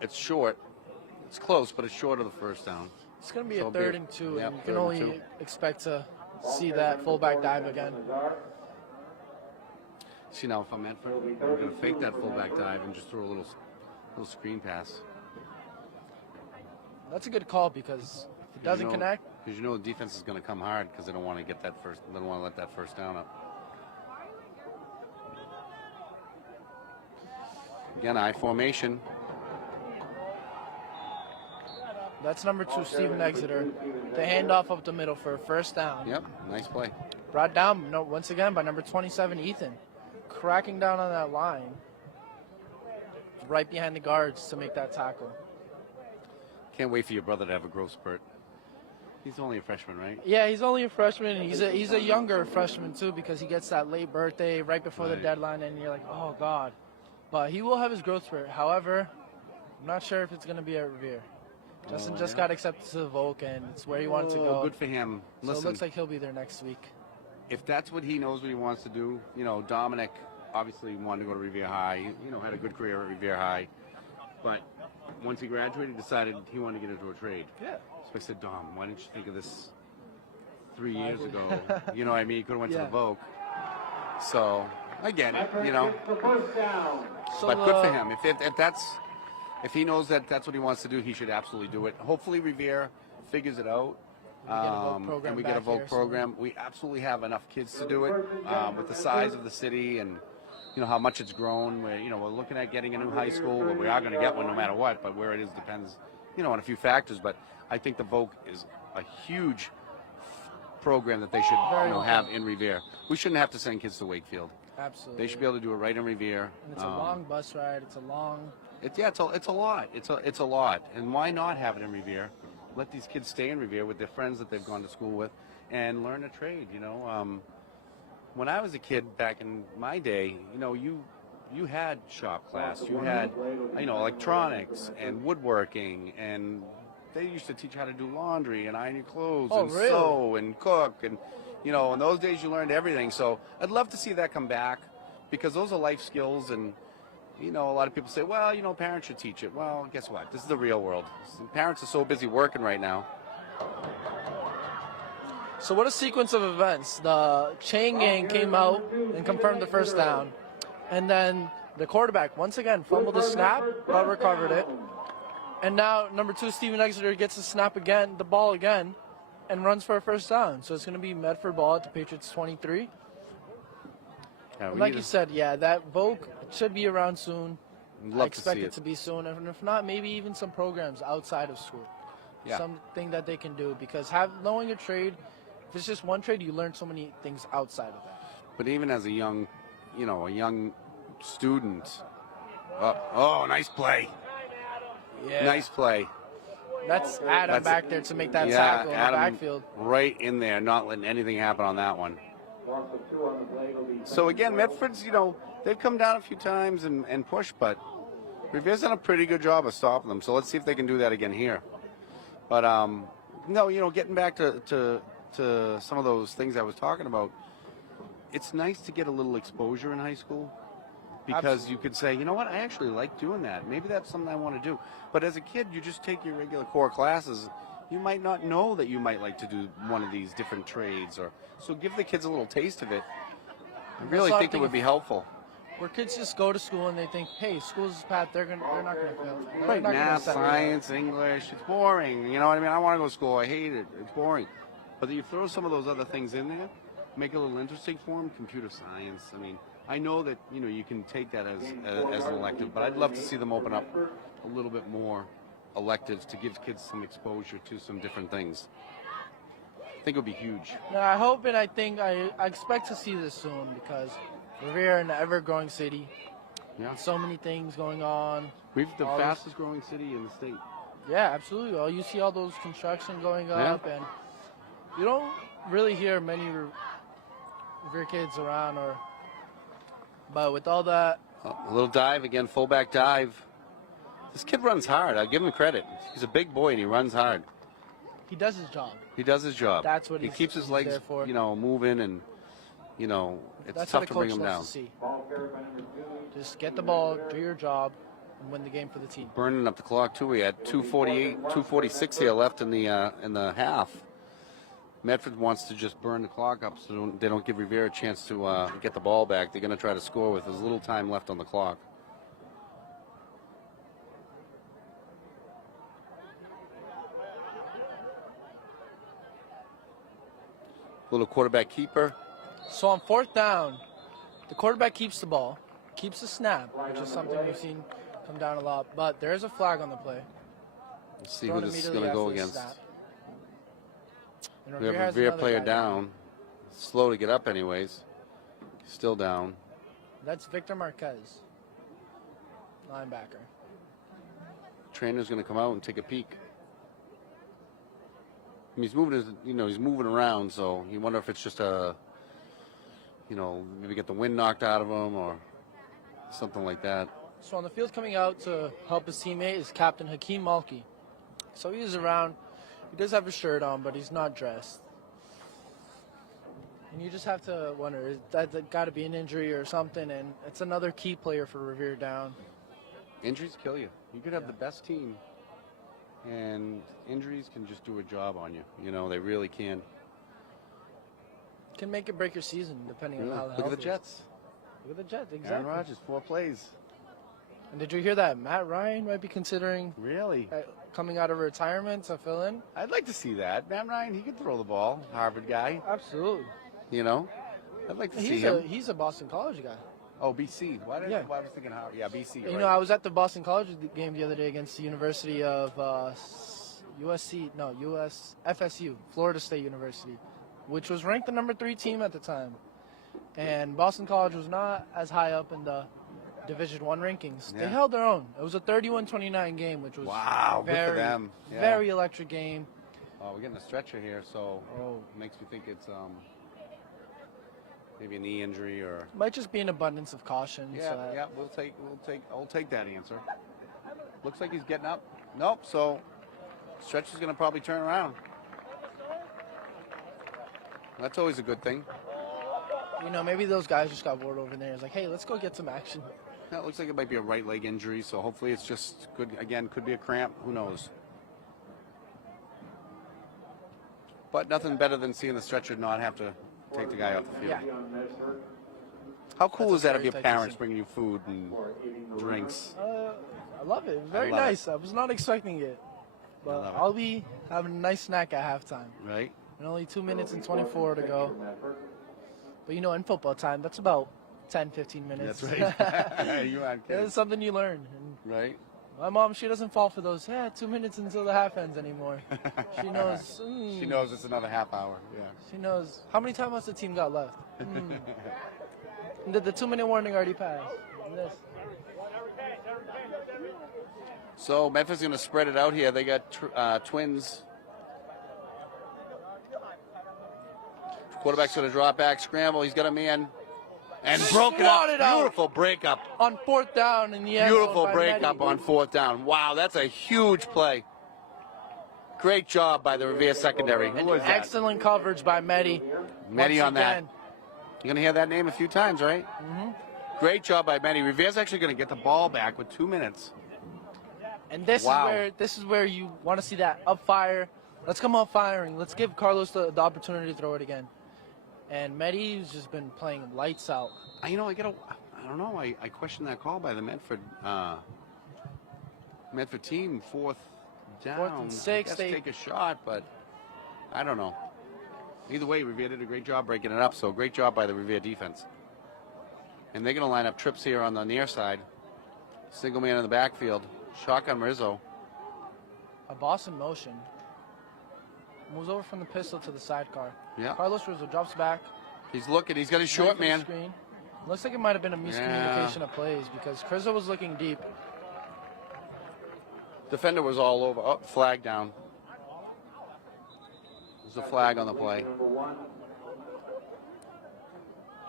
It's short. It's close, but it's short of the first down. It's going to be So a be 3rd it. and 2, Yep, and you 3rd can and only 2. expect to see that fullback dive again. See now, if I'm Medford, we're going to fake that fullback dive and just throw a little screen pass. That's a good call because if it doesn't connect, Because you know the defense is going to come hard because they don't want to get that first. They don't want to let that first down up. Again, I formation. that's number 2, Stephen Exeter. The handoff up the middle for a first down. Yep, nice play. Brought down once again by number 27, Ethan. Cracking down on that line. Right behind the guards to make that tackle. Can't wait for your brother to have a growth spurt. He's only a freshman, right? Yeah, he's only a freshman. And he's a younger freshman too because he gets that late birthday right before the Right. deadline, and you're like, oh God. But he will have his growth spurt. However, I'm not sure if it's going to be at Revere. Justin just got accepted to the Volk, and it's where he wanted to go. Good for him. So Listen, it looks like he'll be there next week. if that's what he knows what he wants to do, Dominic obviously wanted to go to Revere High, had a good career at Revere High. But once he graduated, he decided he wanted to get into a trade. Yeah. So I said, Dom, why didn't you think of this 3 years ago? You know what I mean? He could have went to the Volk. So, again, So but good for him. If he knows that that's what he wants to do, he should absolutely do it. Hopefully Revere figures it out. And we get a Volk program. We absolutely have enough kids to do it with the size of the city and how much it's grown. We're looking at getting a new high school. Well, we are going to get one no matter what, but where it is depends, on a few factors. But I think the Volk is a huge program that they should have in Revere. We shouldn't have to send kids to Wakefield. Absolutely. They should be able to do it right in Revere. And it's a long bus ride. It's a long. It's a lot. It's a lot. And why not have it in Revere? Let these kids stay in Revere with their friends that they've gone to school with and learn a trade. When I was a kid back in my day, you had shop class. You had electronics and woodworking, and they used to teach how to do laundry and iron your clothes and sew and cook, and in those days you learned everything. So I'd love to see that come back, because those are life skills. And a lot of people say, well, parents should teach it. Well, guess what? This is the real world. Parents are so busy working right now. So what a sequence of events. The chain gang came out and confirmed the first down. And then the quarterback, once again, fumbled the snap, but recovered it. And now number 2, Steven Exeter, gets the ball again, and runs for a first down. So it's going to be Medford ball at the Patriots 23. Yeah, like you said, that Volk should be around soon. I expect it to be soon. And if not, maybe even some programs outside of school. Yeah. Something that they can do, because knowing a trade, if it's just one trade, you learn so many things outside of that. But even as a young student, nice play. Yeah. Nice play. That's Adam back there to make that tackle in the backfield. Right in there, not letting anything happen on that one. So again, Medford's, they've come down a few times and pushed, but Revere's done a pretty good job of stopping them. So let's see if they can do that again here. But getting back to some of those things I was talking about, it's nice to get a little exposure in high school, because you could say, you know what, I actually like doing that. Maybe that's something I want to do. But as a kid, you just take your regular core classes. You might not know that you might like to do one of these different trades, so give the kids a little taste of it. I really think it would be helpful. Where kids just go to school and they think, hey, school's this path, they're not going to fail. Right, math, science, English, it's boring. You know what I mean? I want to go to school. I hate it. It's boring. But you throw some of those other things in there, make it a little interesting for them. Computer science. I mean, I know that you can take that as an elective, but I'd love to see them open up a little bit more electives to give kids some exposure to some different things. I think it would be huge. No, I hope, and I think I expect to see this soon, because Revere, an ever-growing city. Yeah. So many things going on. We've the fastest growing city in the state. Yeah, absolutely. Well, you see all those construction going up, and you don't really hear many Revere kids around. But with all that, a little dive again, fullback dive. This kid runs hard. I give him credit. He's a big boy and he runs hard. He does his job. He does his job. That's what he keeps his legs, there for. Moving, and it's tough to bring him down. To see. Just get the ball, do your job, and win the game for the team. Burning up the clock too. We had 2:48, 2:46 here left in the half. Medford wants to just burn the clock up so they don't give Revere a chance to get the ball back. They're going to try to score with as little time left on the clock. Little quarterback keeper. So on 4th down, the quarterback keeps the ball, keeps the snap, which is something we've seen come down a lot. But there is a flag on the play. Let's see who this is going to go against. We have a Revere player down. Slow to get up anyways. Still down. That's Victor Marquez, linebacker. Trainer's going to come out and take a peek. I mean, he's moving he's moving around, so you wonder if it's just maybe get the wind knocked out of him or something like that. So on the field coming out to help his teammate is Captain Hakeem Malki. So he is around. He does have a shirt on, but he's not dressed. And you just have to wonder, is that got to be an injury or something? And it's another key player for Revere down. Injuries kill you. You could have the best team, and injuries can just do a job on you. You know, they really can. Can make or break your season, depending on how the Look at health the is. Jets. Look at the Jets, exactly. Aaron Rodgers, 4 plays. And did you hear that Matt Ryan might be considering Really? coming out of retirement to fill in? I'd like to see that. Matt Ryan, he could throw the ball. Harvard guy. Absolutely. You know, I'd like to see him. He's a Boston College guy. Oh, BC. Why Yeah. I was thinking Harvard. Yeah, BC. You know, I was at the Boston College game the other day against the University of FSU, Florida State University, which was ranked the number 3 team at the time. And Boston College was not as high up in the Division I rankings. Yeah. They held their own. It was a 31-29 game, which was Wow, good for them. Yeah. very electric game. Oh, we're getting a stretcher here, so it makes me think it's maybe a knee injury or. Might just be an abundance of caution. Yeah, so yeah. I'll take that answer. Looks like he's getting up. Nope. So stretcher's going to probably turn around. That's always a good thing. You know, maybe those guys just got bored over there. It's like, hey, let's go get some action. That looks like it might be a right leg injury, so hopefully it's just good. Again, could be a cramp. Who knows? But nothing better than seeing the stretcher not have to take the guy off the field. Yeah. How cool That's is that a if your very parents touchy bringing you food and drinks? I love it. Very love nice. I was not expecting it. But love it. I'll be having a nice snack at halftime. Right? And only 2 minutes and 24 to go. But you know, in football time, that's about 10, 15 minutes. That's right. You aren't kidding. It's something you learn. And Right? my mom, she doesn't fall for those, 2 minutes until the half ends anymore. She knows. She knows it's another half hour. Yeah. She knows. How many times has the team got left? And did the 2-minute warning already pass? And this. So Memphis is going to spread it out here. They got Twins. Quarterback's going to drop back, scramble. He's got a man. And broke it up. Swatted out. Beautiful breakup. On 4th down in the end. Beautiful breakup on 4th down. Wow, that's a huge play. Great job by the Revere secondary. Who was that? Excellent coverage by Mehdi. Mehdi on that. Again. You're going to hear that name a few times, right? Mm-hmm. Great job by Mehdi. Revere's actually going to get the ball back with 2 minutes. And this is where you want to see that up fire. Let's come up firing. Let's give Carlos the opportunity to throw it again. And Mehdi's just been playing lights out. I don't know. I question that call by the Medford team. 4th down. 4th and 6. They take a shot, but I don't know. Either way, Revere did a great job breaking it up. So great job by the Revere defense. And they're going to line up trips here on the near side. Single man in the backfield. Shotgun Rizzo. A Boston motion. Moves over from the pistol to the sidecar. Yeah. Carlos Rizzo drops back. He's looking. He's got his short man. Screen. Looks like it might have been a miscommunication of plays because Rizzo was looking deep. Defender was all over. Oh, flag down. There's a flag on the play. Number 1.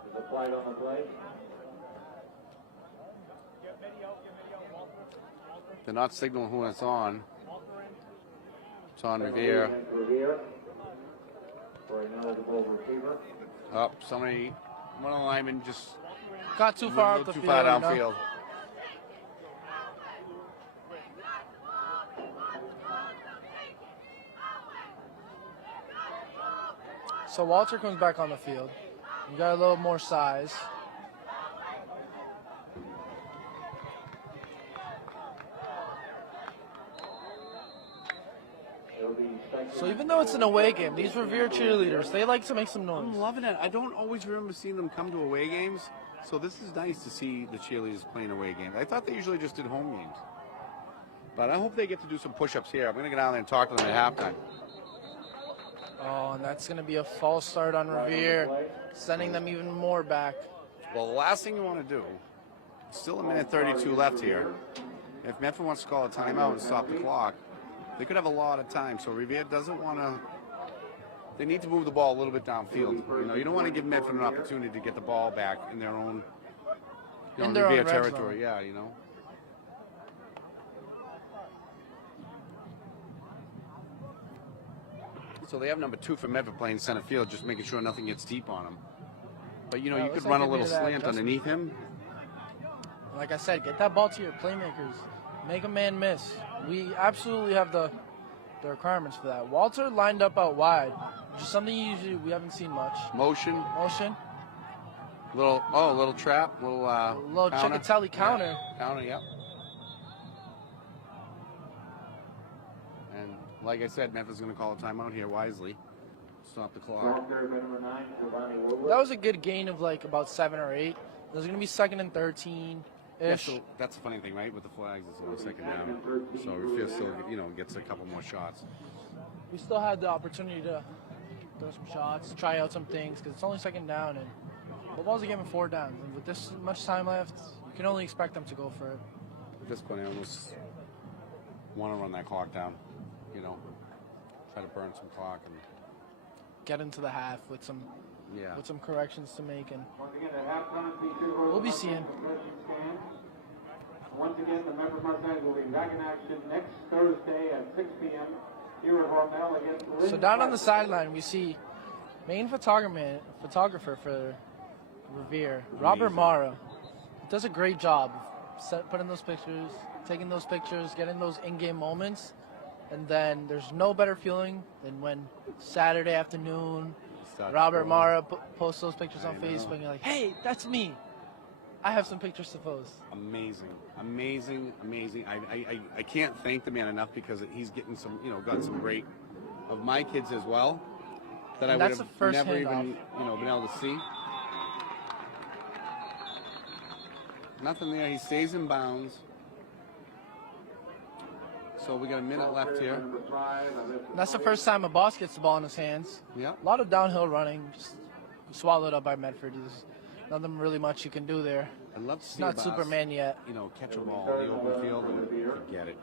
There's a flag on the play. They're not signaling who it's on. It's on Revere. Revere for an eligible receiver. Up, one of the linemen just Got too far out the too field. far you know? downfield. So Walter comes back on the field. You got a little more size. So even though it's an away game, these Revere cheerleaders, they like to make some noise. I'm loving it. I don't always remember seeing them come to away games, so this is nice to see the cheerleaders playing away games. I thought they usually just did home games. But I hope they get to do some push-ups here. I'm going to get down there and talk to them at halftime. Oh, and that's going to be a false start on Revere, sending them even more back. Well, the last thing you want to do, still a minute 32 left here. If Medford wants to call a timeout and stop the clock, they could have a lot of time. So Revere doesn't want to. They need to move the ball a little bit downfield. You don't want to give Medford an opportunity to get the ball back in their own, In their own Revere red territory. zone. Yeah, So they have number 2 for Medford playing center field, just making sure nothing gets deep on him. But you know, Yeah, you it could looks run like a they little needed that slant adjustment. underneath him. Like I said, get that ball to your playmakers. Make a man miss. We absolutely have the requirements for that. Walter lined up out wide, which is something usually we haven't seen much. Motion, Motion, little trap, little little counter. Chickatelli counter. Yeah, counter, yep. And like I said, Memphis is going to call a timeout here wisely. Stop the clock. Number 9, Giovanni Woodward. That was a good gain of like about 7 or 8. There's going to be 2nd and 13 Yeah, ish. so that's the funny thing, right? With the flags, it's only 2nd down. So Revere still, gets a couple more shots. We still had the opportunity to throw some shots, try out some things, because it's only 2nd down, and football's a game of 4 downs. And with this much time left, you can only expect them to go for it. At this point, I almost want to run that clock down. Try to burn some clock and Get into the half with some corrections to make, and Once again, at halftime, feature roll we'll be up seeing. and concession stand. Once again, the Memphis Martinis will be back in action next Thursday at 6 p.m. here at Hormel against Lynn. So down on the sideline, we see main photographer for Revere, Robert Amazing. Mara. Does a great job putting those pictures, taking those pictures, getting those in-game moments. And then there's no better feeling than when Saturday afternoon, Robert Mara posts those pictures on Facebook, and you're like, hey, that's me. I have some pictures to post. amazing. I can't thank the man enough because he's getting some, gotten some great of my kids as well that And I would that's have the first never handoff. even, been able to see. Nothing there. He stays in bounds. So we got a minute left here. Number 5, And that's the first time a boss gets the ball in his hands. Yeah. A lot of downhill running, just swallowed up by Medford. There's nothing really much you can do there. I'd love to It's see not a boss, Superman yet. catch a ball in the open field and forget it.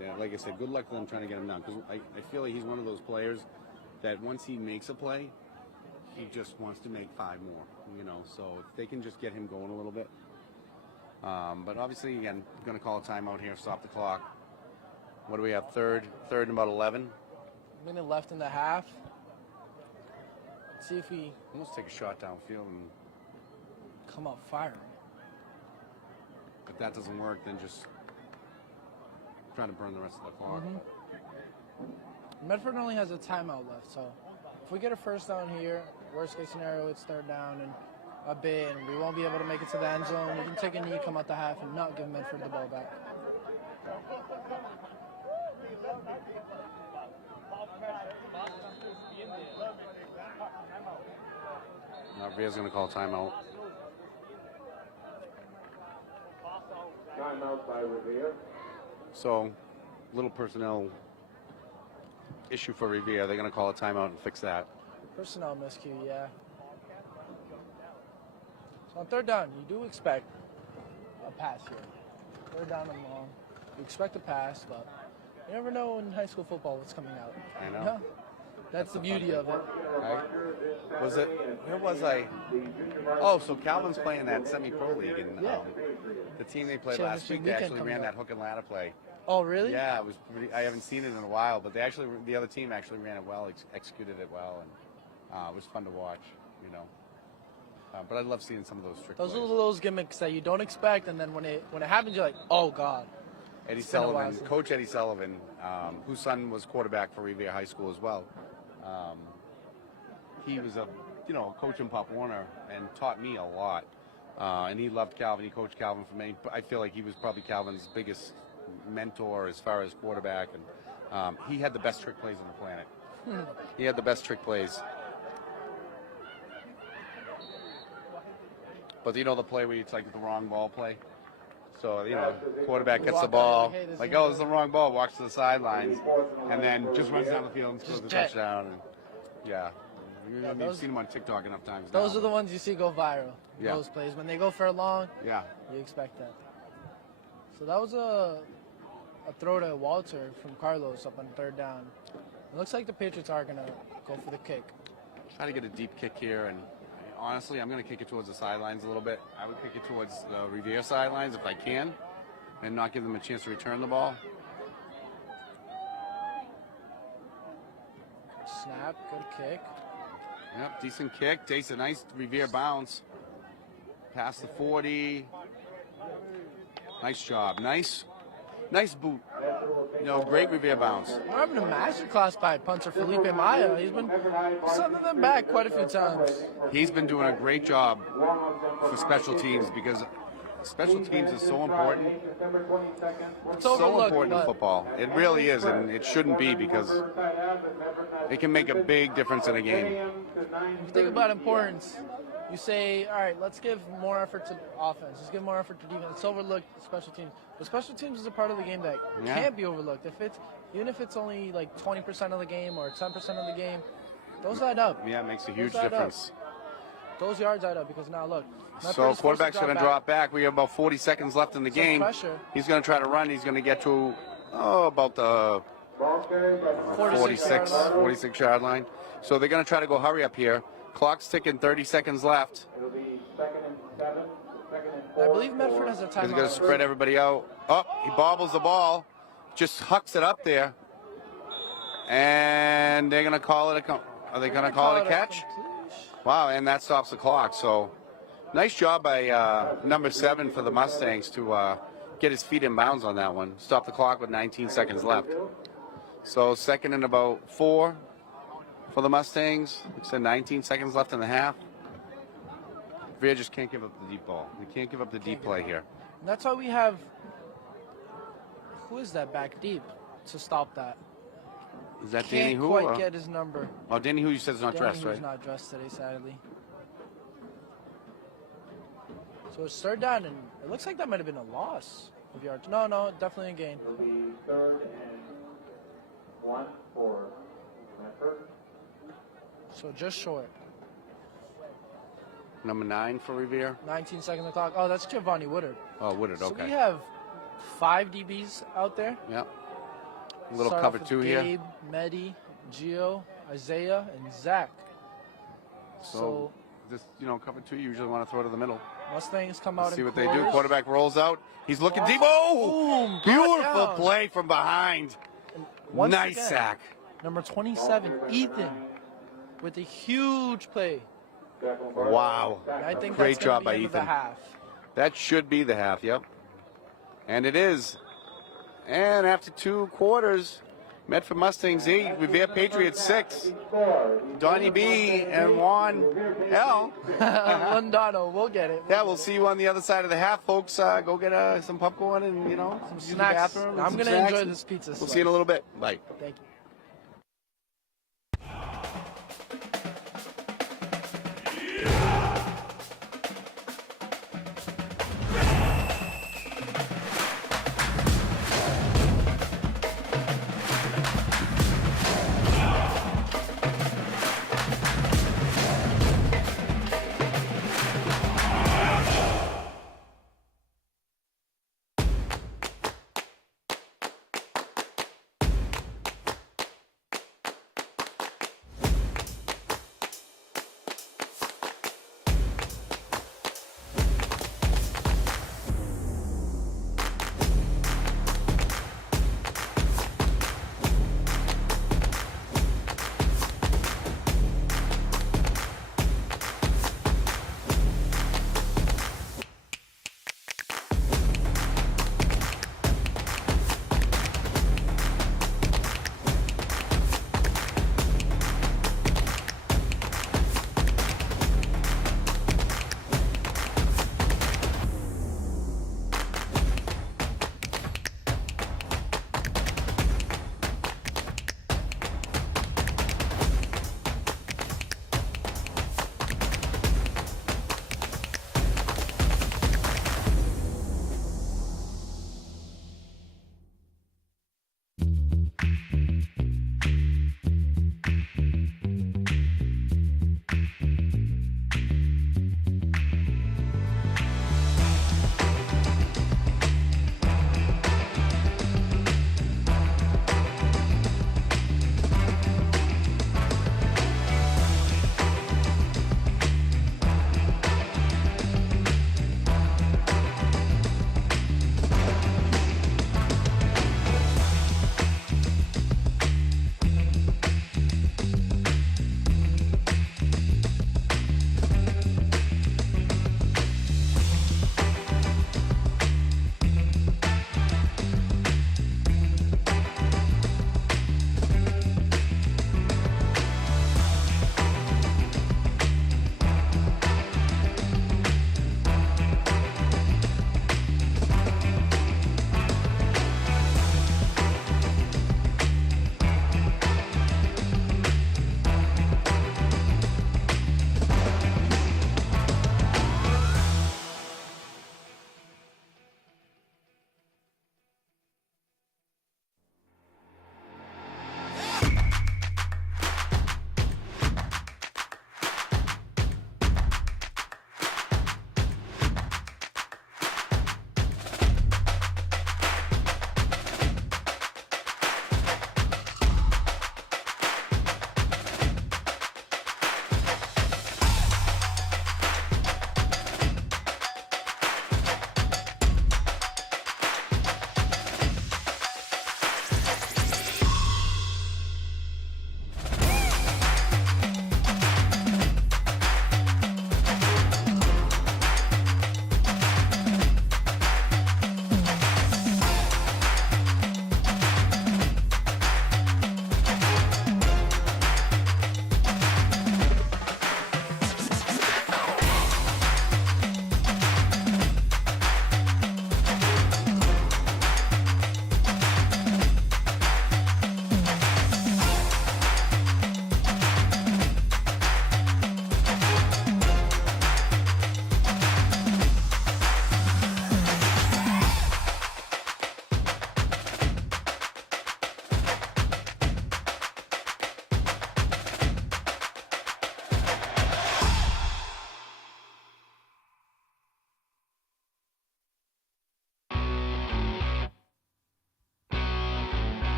Yeah, like I said, good luck to them trying to get him down because I feel like he's one of those players that once he makes a play, he just wants to make 5 more. So if they can just get him going a little bit. But obviously, again, going to call a timeout here, stop the clock. What do we have? Third and about 11. Minute left in the half. Let's see if we Almost take a shot downfield, and come out firing. if that doesn't work, then just try to burn the rest of the clock. Medford only has a timeout left, so if we get a first down here, worst case scenario, it's 3rd down and a bit, and we won't be able to make it to the end zone. We can take a knee, come out the half, and not give Medford the ball back. Now Ria's going to call timeout. timeout by Revere. So, little personnel issue for Revere. They're going to call a timeout and fix that. Personnel miscue, yeah. So on 3rd down, you do expect a pass here. 3rd down and long. You expect a pass, but you never know in high school football what's coming out. I know. Yeah. That's the beauty of it. Right? Was it? Where was I? Oh, so Calvin's playing that semi-pro league, and Yeah. the team they played last Championship week, they weekend actually coming ran up. that hook and ladder play. Oh, really? Yeah, it was pretty. I haven't seen it in a while, but the other team actually ran it well, executed it well, and it was fun to watch. But I love seeing some of those trick Those are plays. those gimmicks that you don't expect, and then when it happens, you're like, oh god. Eddie It's been a while Sullivan, since- Coach Eddie Sullivan, whose son was quarterback for Revere High School as well. He was a coach in Pop Warner and taught me a lot. And he loved Calvin. He coached Calvin for many. I feel like he was probably Calvin's biggest mentor as far as quarterback. And he had the best trick plays on the planet. He had the best trick plays. But the play where it's like the wrong ball play? So, quarterback gets the ball, like, oh, this is the wrong ball, walks to the sidelines, and then just runs down the field and scores the jet. touchdown. And, yeah. You've those- seen them on TikTok enough times Those now. are the ones you see go viral. Yeah. Those plays. When they go for a long, Yeah. you expect that. So that was a throw to Walter from Carlos up on 3rd down. It looks like the Patriots are going to go for the kick. Try to get a deep kick here, and honestly, I'm going to kick it towards the sidelines a little bit. I would kick it towards the Revere sidelines if I can, and not give them a chance to return the ball. snap. Good kick. Yep, decent kick. Takes a nice Revere bounce. Past the 40. Nice job. Nice boot. Great Revere bounce. We're having a masterclass by punter Felipe Maya. He's been sending them back quite a few times. He's been doing a great job for special teams because special teams is so important. It's So overlooked, important in but football. It really is, and it shouldn't be because it can make a big difference in a game. if you think about importance, you say, all right, let's give more effort to offense. Let's give more effort to defense. It's overlooked special teams. But special teams is a part of the game that can't be overlooked. Even if it's only like 20% of the game or 10% of the game, those add up. Yeah, it makes a huge Those add up. difference. Those yards add up because now look. So quarterback's going to drop back. We have about 40 seconds left in the Some game. pressure. He's going to try to run. He's going to get to about the 46 yard line. So they're going to try to go hurry up here. Clock's ticking, 30 seconds left. It'll be 2nd and 7, 2nd and 4. I believe Medford has a He's timeout. going to spread everybody out. Oh, he bobbles the ball. Just hucks it up there. And they're going to call it are they going to call it a catch? Wow, and that stops the clock. So nice job by number 7 for the Mustangs to get his feet in bounds on that one. Stop the clock with 19 seconds left. So 2nd and about 4 for the Mustangs. Like I said, 19 seconds left in the half. Revere just can't give up the deep ball. They can't give up the deep play here. And that's why we have. Who is that back deep to stop that? Is that Danny Can't Who? quite get his number. Oh, Danny Who, you said is not dressed, Danny right? Who's not dressed today, sadly. So it's 3rd down, and it looks like that might have been a loss of yards. No, definitely a gain. It'll be 3rd and 1 for Medford. So just short. Number 9 for Revere. 19 seconds to clock. Oh, that's Giovanni Woodard. Oh, Woodard, So okay. we have 5 DBs out there. Yep. A little Start cover off with 2 here. Gabe, Medi, Gio, Isaiah, and Zach. So this, cover 2, you usually want to throw to the middle. Mustangs come out See in what they do. quarters. Quarterback rolls out. He's looking deep. Oh! Boom! Beautiful Brought down. play from behind. Once Nice again, sack. Number 27, Ethan, with a huge play. Wow. I think Great that's job gonna by be into the Ethan. half. That should be the half, yep. And it is. And after 2 quarters, Medford Mustangs 8, Revere Patriots 6. Donnie B and Juan L. Londano, we'll get it. Yeah, we'll see you on the other side of the half, folks. Go get some popcorn and, some use the Snacks. bathroom and I'm some going to snacks. enjoy this pizza We'll slice. see you in a little bit. Bye. Thank you.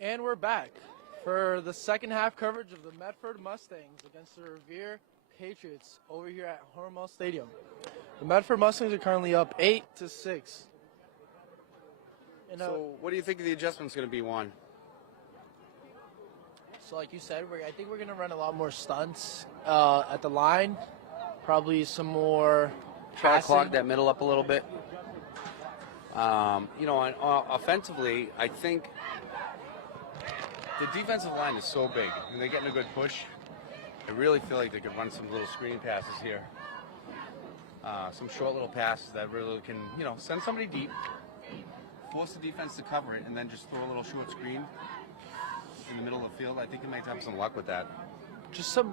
And we're back for the second half coverage of the Medford Mustangs against the Revere Patriots over here at Hormel Stadium. The Medford Mustangs are currently up 8-6. So what do you think the adjustment's going to be, Juan? So like you said, I think we're going to run a lot more stunts at the line. Probably some more Try to passing. clog that middle up a little bit. Offensively, I think the defensive line is so big, and they're getting a good push. I really feel like they could run some little screen passes here. Some short little passes that really can, send somebody deep, force the defense to cover it, and then just throw a little short screen in the middle of the field. I think they might have some luck with that. Just to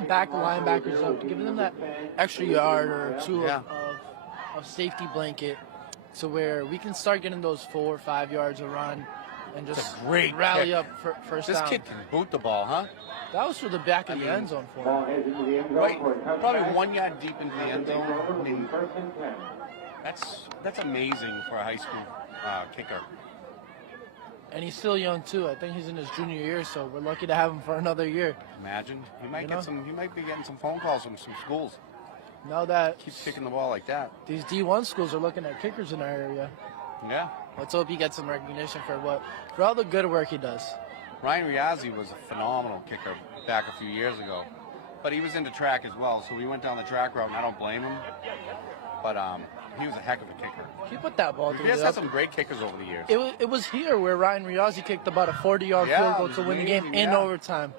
back the linebackers up, giving them that extra yard or two of safety blanket, to where we can start getting those 4 or 5 yards of run and just great rally kick. up for first This down. kid can boot the ball, huh? That was for the back of the end zone for him. Right, probably 1 yard deep into the end zone. I mean, that's amazing for a high school kicker. And he's still young too. I think he's in his junior year, so we're lucky to have him for another year. Imagine he might He might be getting some phone calls from some schools. Now that Keeps kicking the ball like that. these D1 schools are looking at kickers in our area, Yeah. let's hope he gets some recognition for all the good work he does. Ryan Riazzi was a phenomenal kicker back a few years ago, but he was into track as well, so we went down the track route, and I don't blame him. But he was a heck of a kicker. He put that ball through. Revere's had some great kickers over the years. It was here where Ryan Riazzi kicked about a 40-yard Yeah, field goal it was to win the game amazing, in yeah. overtime.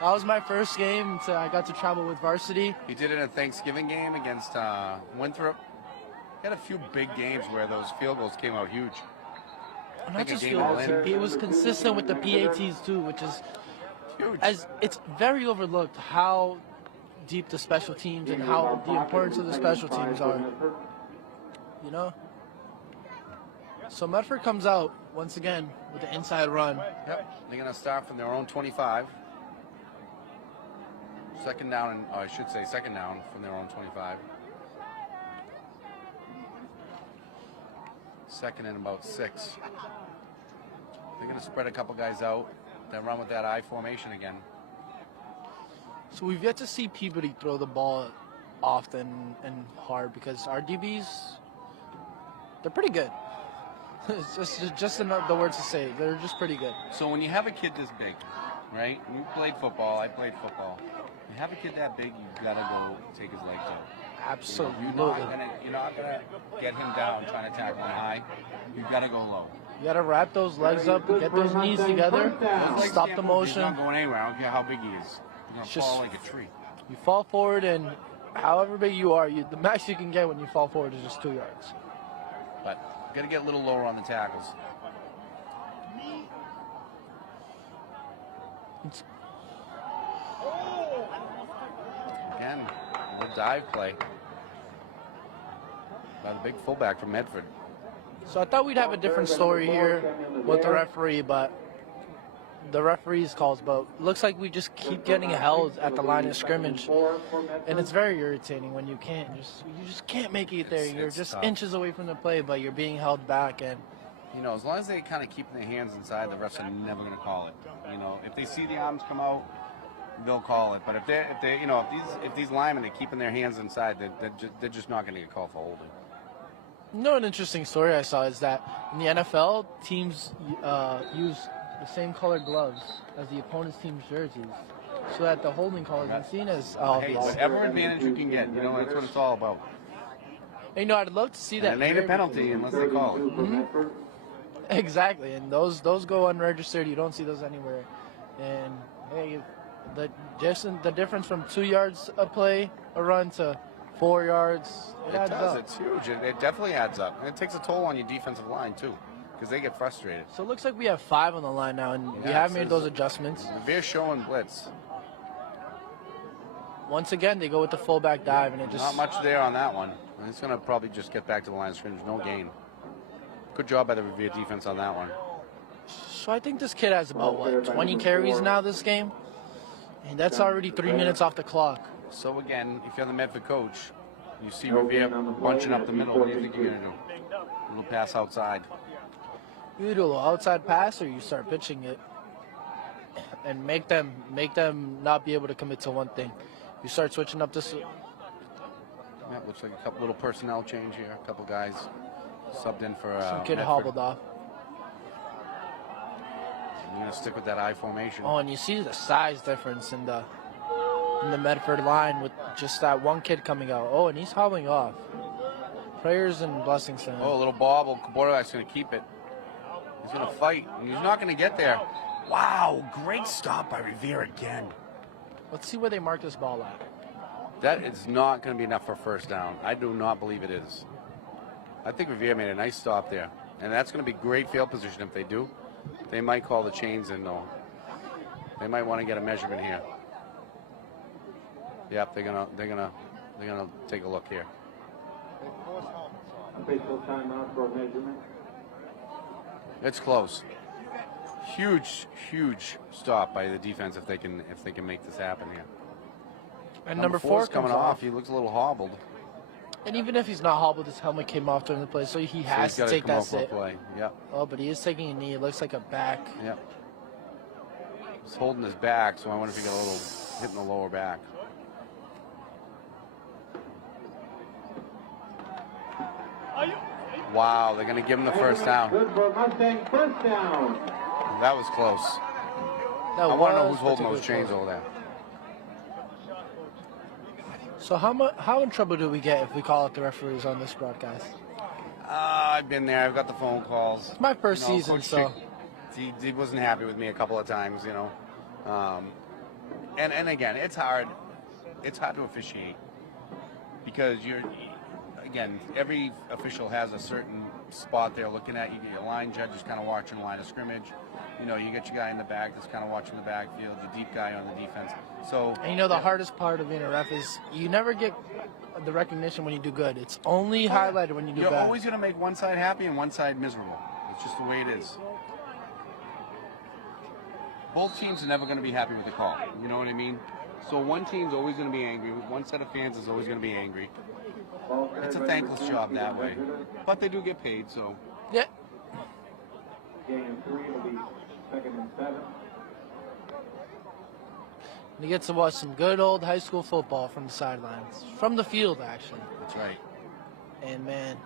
That was my first game. I got to travel with varsity. He did it in a Thanksgiving game against Winthrop. He had a few big games where those field goals came out huge. Not Like a just game field to goals. win. He was consistent with the PATs too, which is Huge. as it's very overlooked how deep the special teams and how the importance of the special teams are. So Medford comes out once again with the inside run. Yep. They're going to start from their own 25. Second down from their own 25. Second and about 6. They're going to spread a couple guys out, then run with that I formation again. So we've yet to see Peabody throw the ball often and hard because our DBs, they're pretty good. It's just the words to say. They're just pretty good. So when you have a kid this big, right? You played football, I played football. You have a kid that big, you got to go take his legs out. Absolutely. You're not gonna get him down trying to tackle him high. You gotta go low. You gotta wrap those legs up, get those knees together, stop the He's motion. not going anywhere. I don't care how big he is. He's gonna Just- fall like a tree. You fall forward, and however big you are, the max you can get when you fall forward is just 2 yards. But you gotta get a little lower on the tackles. Again, the dive play by the big fullback from Medford. So I thought we'd have a different story here with the referee, but the referee's calls. But it looks like we just keep getting held at the line of scrimmage, and it's very irritating when you just can't make it there. You're It's just tough. inches away from the play, but you're being held back. And As long as they kind of keep their hands inside, the refs are never going to call it. If they see the arms come out, they'll call it. But if these linemen are keeping their hands inside, they're just not going to get called for holding. an interesting story I saw is that in the NFL, teams use the same colored gloves as the opponent's team's jerseys, so that the holding call isn't seen as Hey, obvious. whatever advantage you can get, that's what it's all about. I'd love to see that. And it ain't a here penalty unless they call it. Exactly, and those go unregistered. You don't see those anywhere. And hey, the difference from 2 yards a play, a run, to 4 yards, it adds does. up. It's huge. It definitely adds up. And it takes a toll on your defensive line, too, because they get frustrated. So it looks like we have 5 on the line now, and we Yeah, have it made says- those adjustments. Revere showing blitz. Once again, they go with the fullback dive, and it just Not much there on that one. And it's going to probably just get back to the line of scrimmage. No gain. Good job by the Revere defense on that one. So I think this kid has about 20 carries now this game, and that's already 3 minutes off the clock. So again, if you're the Medford coach, you see Revere bunching up the middle, what do you think you're going to do? A little pass outside. You do a little outside pass, or you start pitching it. and make them not be able to commit to one thing. You start switching up this. Yeah, looks like a couple little personnel change here. A couple guys subbed in for Some kid Medford. hobbled off. You're gonna stick with that I formation. Oh, and you see the size difference in the Medford line with just that one kid coming out. Oh, and he's hobbling off. Prayers and blessings to him. Oh, a little bobble. Quarterback's gonna keep it. He's gonna fight, and he's not gonna get there. Wow, great stop by Revere again. Let's see where they mark this ball at. That is not going to be enough for first down. I do not believe it is. I think Revere made a nice stop there. And that's going to be great field position if they do. They might call the chains in, though. They might want to get a measurement here. Yep, they're gonna take a look here. Official timeout for measurement. It's close. Huge stop by the defense if they can make this happen here. And number 4 coming off. He looks a little hobbled. And even if he's not hobbled, his helmet came off during the play, so he has to take that sit. Play. Yep. Oh, but he is taking a knee. It looks like a back. Yep. He's holding his back, so I wonder if he got a little hit in the lower back. Wow, they're going to give him the first down. Good for Mustang, first down. That was close. I want to know who's holding those chains over there. So how in trouble do we get if we call out the referees on this broadcast? I've been there. I've got the phone calls. It's my first season, Coach so Chick, he wasn't happy with me a couple of times, you know. And again, it's hard. It's hard to officiate because again, every official has a certain spot they're looking at. You get your line judges kind of watching the line of scrimmage. You know, you get your guy in the back that's kind of watching the backfield, the deep guy on the defense. So, and you know, the hardest part of being a ref is you never get the recognition when you do good. It's only highlighted when you do bad. You're always going to make one side happy and one side miserable. It's just the way it is. Both teams are never going to be happy with the call. You know what I mean? So one team's always going to be angry. One set of fans is always going to be angry. It's a thankless job that way. But they do get paid, so. Yeah. Game 3 will be 2nd and 7. You get to watch some good old high school football from the sidelines. From the field, actually. That's right. And, man,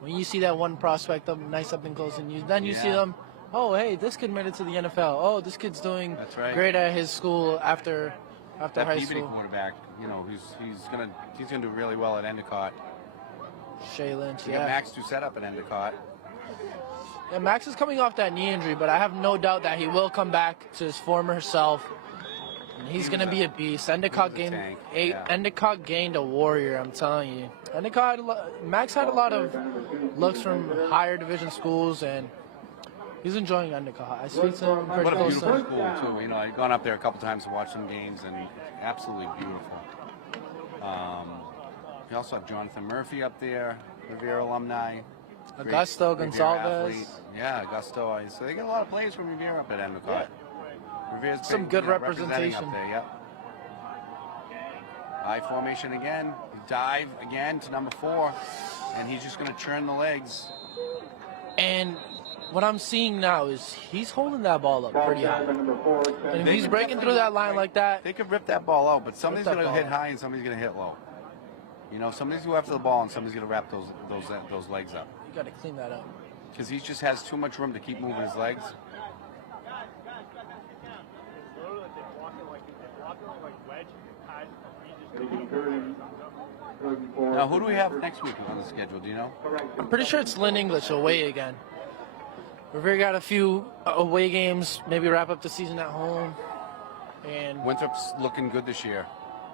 when you see that one prospect up and close, and you see them, oh, hey, this kid made it to the NFL. Oh, this kid's doing great at his school after that high Peabody school. quarterback, you know, he's gonna do really well at Endicott. Shea Lynch, We got Max Doucette up at Endicott. Yeah, Max is coming off that knee injury, but I have no doubt that he will come back to his former self. And he's going to be a beast. Endicott gained a warrior, I'm telling you. Max had a lot of looks from higher division schools, and he's enjoying Endicott. I speak to him pretty What a close. beautiful school, too. You know, I've gone up there a couple times to watch some games, and absolutely beautiful. You also have Jonathan Murphy up there, Revere alumni. Augusto Revere Gonzalez. athlete. Yeah, Augusto. So they get a lot of players from Revere up at Endicott. Revere's Some good representing representation. up there, yep. I formation again. Dive again to number 4. And he's just going to churn the legs. And what I'm seeing now is he's holding that ball up pretty high. And if he's breaking through that line like that, They could rip that ball out, but somebody's going to hit high and somebody's going to hit low. You know, somebody's going to go after the ball and somebody's going to wrap those legs up. you got to clean that up. Because he just has too much room to keep moving his legs. Now, who do we have next week on the schedule? Do you know? I'm pretty sure it's Lynn English away again. Revere got a few away games, maybe wrap up the season at home. And Winthrop's looking good this year.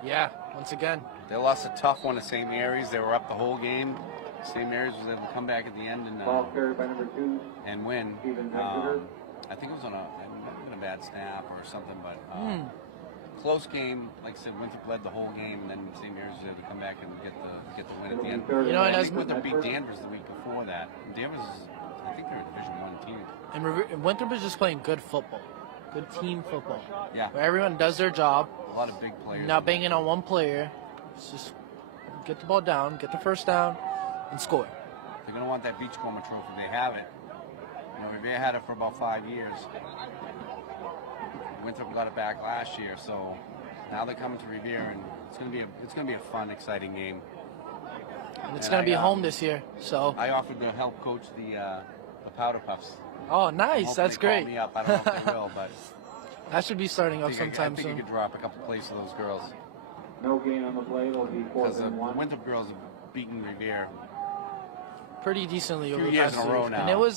yeah, once again. They lost a tough one to St. Mary's. They were up the whole game. St. Mary's was able to come back at the end and win. I think it was on a bad snap or something, but close game. Like I said, Winthrop led the whole game, and then St. Mary's was able to come back and get the win at the end. You know, and I as think Winthrop beat Danvers the week before that. Danvers, I think they're a Division I team. And Winthrop is just playing good football, good team football. Yeah. Where everyone does their job. A lot of big players. Not banging on one player. It's just get the ball down, get the first down, and score. They're going to want that Beachcomber trophy. They have it. You know, Revere had it for about 5 years. Winthrop got it back last year, so now they're coming to Revere, and it's gonna be a fun, exciting game. And it's going to be home this year, so. I offered to help coach the Powder Puffs. Oh, nice. Hope That's they call great. me up. I don't know if they will, but That should be starting up I sometime think you soon. could drop a couple plays to those girls. No gain on the play. It'll be Because 4th the and 1. Winthrop girls have beaten Revere. Pretty decently over Few the years past in a row years. now. And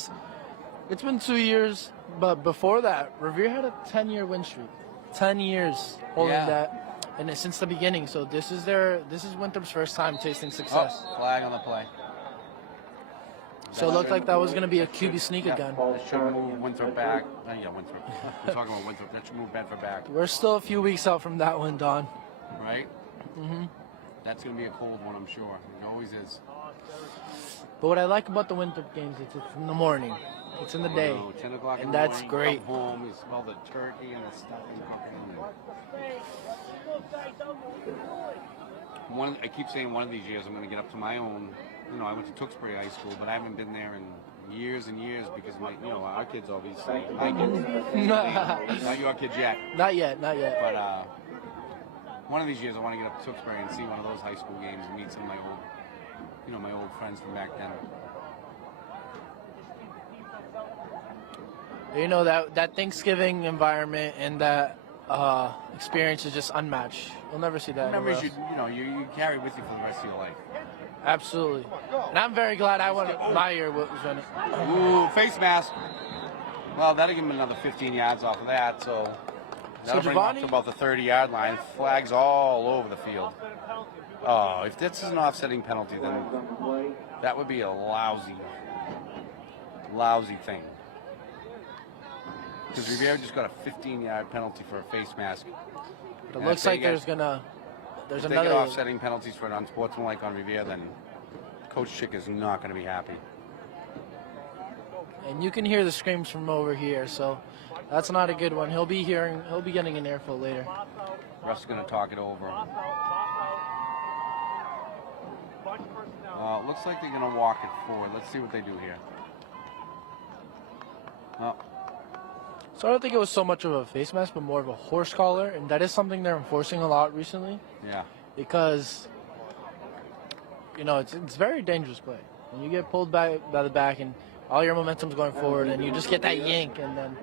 it's been 2 years, but before that, Revere had a 10-year win streak. 10 years holding Yeah. that, and it's since the beginning. So this is Winthrop's first time tasting success. Oh, flag on the play. So it looked like that was going to be a QB sneak Yeah, again. That should move Winthrop back. Winthrop. We're talking about Winthrop. That should move Medford back, We're still a few weeks out from that one, Don. right? Mm-hmm. That's going to be a cold one, I'm sure. It always is. But what I like about the Winthrop games is it's in the morning. It's in the day. Oh, 10 o'clock in And the that's morning, great. Come home, you smell the turkey and the stuffing cooking. I keep saying one of these years I'm going to get up to my own. I went to Tewksbury High School, but I haven't been there in years and years because our kids obviously, my kids, not your kids yet. Not yet. But one of these years I want to get up to Tewksbury and see one of those high school games and meet some of my old friends from back then. That Thanksgiving environment and that experience is just unmatched. You'll never see that. Memories anywhere else. you carry with you for the rest of your life. Absolutely. And I'm very glad I won my year was running. Ooh, face mask. Well, that'll give him another 15 yards off of that, so that'll bring him up to about the 30-yard line. Flags all over the field. Oh, if this is an offsetting penalty, then that would be a lousy thing. Because Revere just got a 15-yard penalty for a face mask. It looks like there's if they get another. offsetting penalties for an unsportsmanlike on Revere, then Coach Chick is not going to be happy. And you can hear the screams from over here, so that's not a good one. He'll be getting an earful later. Russ is going to talk it over. Looks like they're going to walk it forward. Let's see what they do here. Oh. So I don't think it was so much of a face mask, but more of a horse collar, and that is something they're enforcing a lot recently. Yeah. Because it's very dangerous play. When you get pulled by the back and all your momentum's going forward, and you just get that yank, and then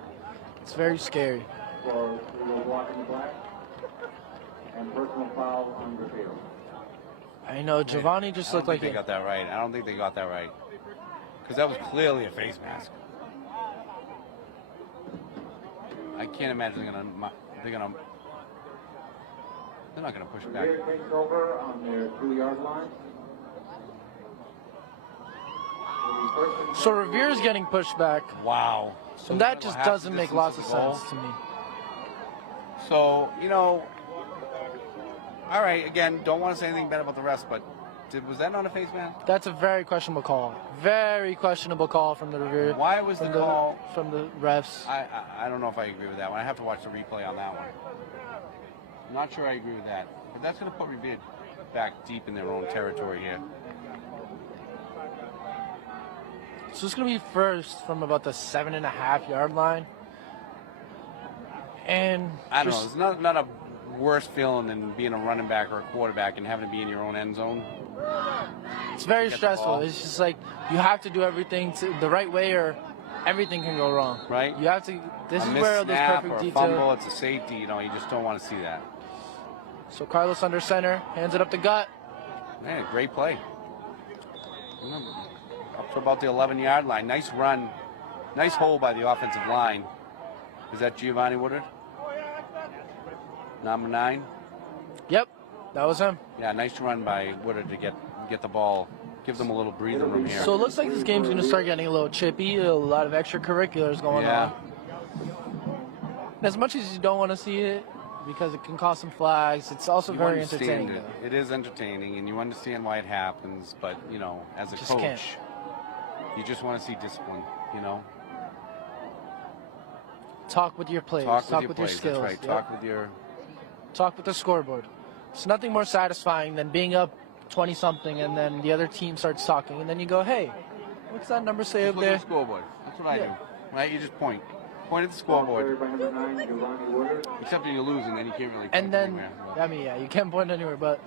it's very scary. So we will walk in the black and personal foul on Revere. I know Giovanni just looked like they got that right. I don't think they got that right. Because that was clearly a face mask. I can't imagine they're not gonna push back. Revere takes over on their 2-yard line. So Revere's getting pushed back. Wow. So And that just doesn't make lots of sense to me. So, all right, again, don't want to say anything bad about the rest, but was that not a face mask? That's a very questionable call. Very questionable call from the Revere. Why was the call? From the refs. I don't know if I agree with that one. I have to watch the replay on that one. I'm not sure I agree with that. But that's going to put Revere back deep in their own territory here. So it's going to be first from about the 7.5-yard line. And I don't know. It's not a worse feeling than being a running back or a quarterback and having to be in your own end zone. It's very stressful. It's just like you have to do everything the right way, or everything can go wrong. Right. You have to. This is missed where those snap perfect or a detail. fumble, it's a safety. You just don't want to see that. So Carlos under center, hands it up the gut. Man, great play. Up to about the 11-yard line. Nice run. Nice hole by the offensive line. Is that Giovanni Woodard? Number 9? Yep, that was him. Yeah, nice run by Woodard to get the ball, give them a little breathing room here. So it looks like this game's going to start getting a little chippy, a lot of extracurriculars going on. As much as you don't want to see it, because it can cause some flags, it's also very entertaining. It is entertaining, and you understand why it happens, but, as a coach, you just want to see discipline, Talk with your players. Talk with your skills. That's right. Talk with the scoreboard. It's nothing more satisfying than being up 20-something and then the other team starts talking and then you go, hey, what's that number say up Look at there? the scoreboard. That's what I do. Right? You just point. Point at the scoreboard. Except when you're losing, then you can't really. And then, anywhere. I mean, yeah, you can't point anywhere, but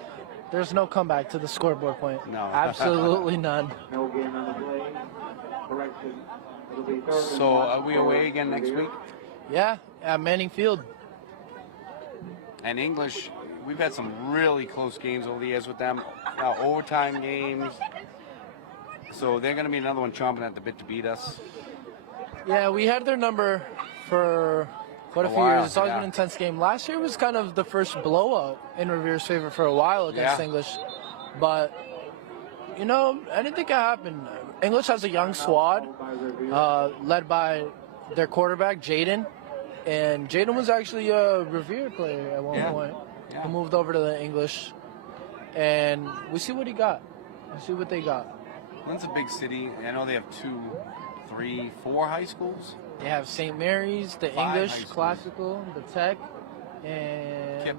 there's no comeback to the scoreboard point. No. Absolutely none. No game on the play. Correction. It'll be third and So one are we for away again next Revere. week? Yeah, at Manning Field. And English, we've had some really close games over the years with them. Now overtime games. So they're going to be another one chomping at the bit to beat us. Yeah, we had their number for quite a few while, years. It's always yeah. been an intense game. Last year was kind of the first blowout in Revere's favor for a while against Yeah. English. But, you know, anything can happen. English has a young squad led by their quarterback, Jaden. And Jaden was actually a Revere player at one point. Yeah. Who moved over to the English. And we see what he got. We see what they got. Lynn's a big city. I know they have 2, 3, 4 high schools. They have St. Mary's, the 5 high English schools. Classical, the Tech, and Kip.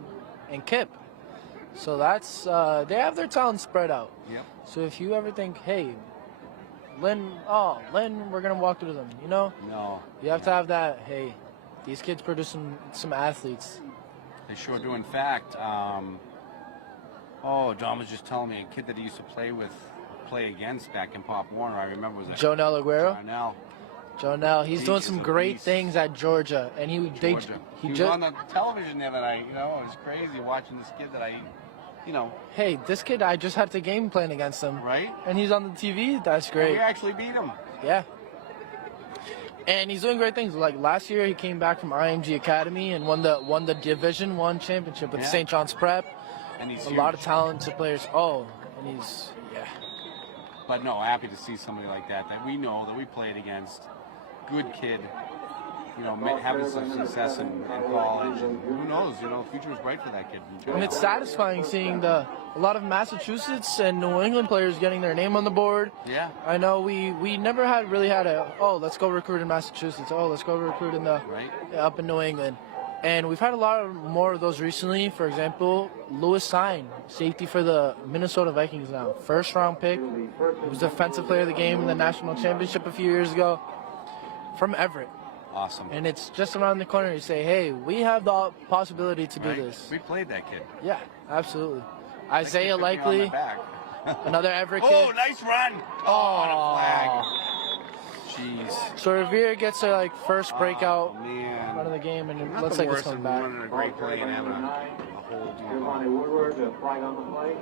and Kip. So that's they have their talent spread out. Yep. So if you ever think, hey, Lynn, we're gonna walk through them, you know, No. you have to have that. Hey, these kids produce some athletes. They sure do. In fact, Don was just telling me a kid that he used to play against back in Pop Warner. I remember was Jonell Aguero, Darnell. Jonell, he's He doing is some a great beast. things at Georgia, and he Georgia. He was on the television the other night. You know, it was crazy watching this kid that hey, this kid, I just had the game playing against him, right? and he's on the TV. That's And great. we actually beat him. Yeah. And he's doing great things. Like last year, he came back from IMG Academy and won the Division I championship with Yeah. St. John's Prep. And he's A huge. lot of talented players. Oh, and he's But no, happy to see somebody like that we know that we played against. Good kid. You know, having some success in college, and who knows? You know, the future is bright for that kid. and it's satisfying seeing a lot of Massachusetts and New England players getting their name on the board. Yeah. I know we never really had let's go recruit in Massachusetts. Oh, let's go recruit in Right. up in New England. And we've had a lot more of those recently. For example, Lewis Sine, safety for the Minnesota Vikings now. First round pick. He was defensive player of the game in the national championship a few years ago from Everett. Awesome. And it's just around the corner. You say, hey, we have the possibility to do Right? this. We played that kid. Yeah, absolutely. That Isaiah kid put me on Likely, my back. another Everett kid. Oh, nice run. Oh, and a flag. Jeez. So Revere gets their first breakout Oh, man. out of the game, and it Nothing looks like worse it's coming than back. running a great play and having a whole Giovanni Woodward, the flag on the play.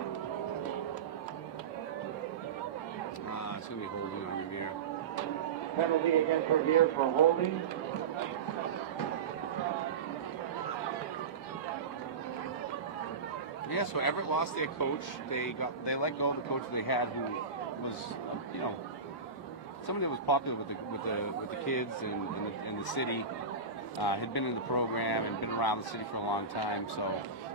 it's going to be holding on Revere. Penalty against Revere for holding. Yeah, so Everett lost their coach. They let go of the coach they had, who was, somebody that was popular with the kids and the city. Had been in the program and been around the city for a long time. So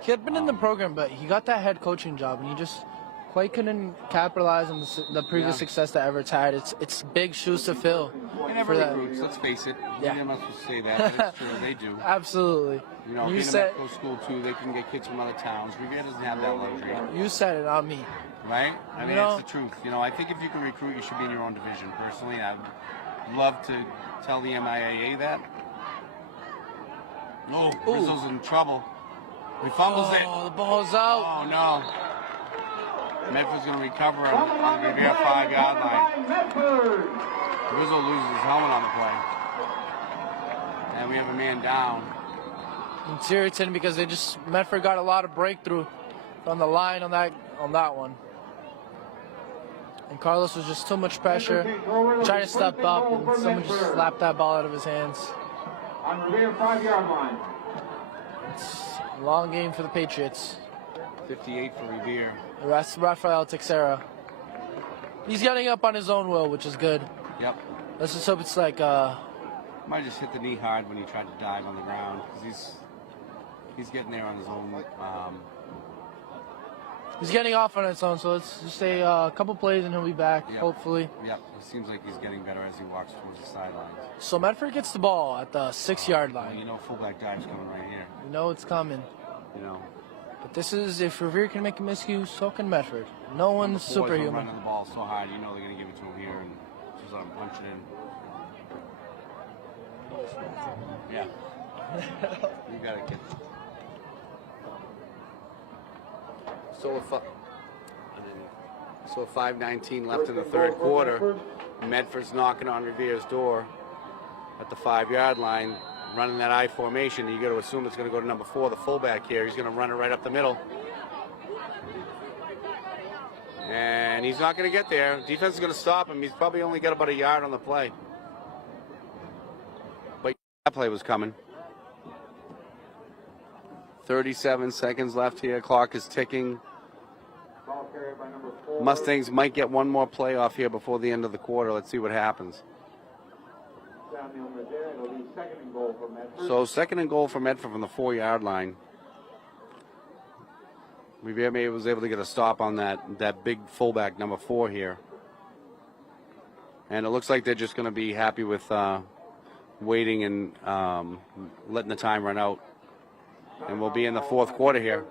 He had been in the program, but he got that head coaching job, and he just quite couldn't capitalize on the previous Yeah. success that Everett's had. It's big shoes to fill. they never for that. recruits. Let's face it. Yeah. I'm not supposed to say that, but it's true. They do. Absolutely. You know, You being said a medical school too, they can get kids from other towns. Revere doesn't have that luxury, you said it, not me. right? I mean, You know- it's the truth. You know, I think if you can recruit, you should be in your own division. Personally, I'd love to tell the MIAA that. Oh, Rizzo's in trouble. He fumbles it. Oh, the ball's out. Oh no. Medford's going to recover on the Revere 5-yard line. Medford. Rizzo loses his helmet on the play. And we have a man down. It's irritating because Medford got a lot of breakthrough on the line on that one. And Carlos was just too much pressure. Tried to step up, and someone just slapped that ball out of his hands. On Revere 5-yard line. It's a long game for the Patriots. 58 for Revere. That's Rafael Texera. He's getting up on his own will, which is good. Yep. Let's just hope it's like Might have just hit the knee hard when he tried to dive on the ground because he's getting there on his own. he's getting off on its own. So let's just say a couple plays and he'll be back, Yep. hopefully. Yep. It seems like he's getting better as he walks towards the sidelines. So Medford gets the ball at the 6-yard Well, line. you know, fullback dive's coming right here. You know it's coming. You know. But this is, if Revere can make a miscue, so can Medford. No one's The boys are superhuman. running the ball so hard, you know they're going to give it to him here and just let him punch it in. Yeah. You got it, kid. So with 5:19 left in the third quarter, Medford's knocking on Revere's door at the 5-yard line, running that I formation. You got to assume it's going to go to number 4, the fullback here. He's going to run it right up the middle. And he's not going to get there. Defense is going to stop him. He's probably only got about a yard on the play. But that play was coming. 37 seconds left here. Clock is ticking. Mustangs might get one more play off here before the end of the quarter. Let's see what happens. So second and goal for Medford from the 4-yard line. Revere was able to get a stop on that big fullback number 4 here. And it looks like they're just going to be happy with waiting and letting the time run out. And we'll be in the fourth quarter here.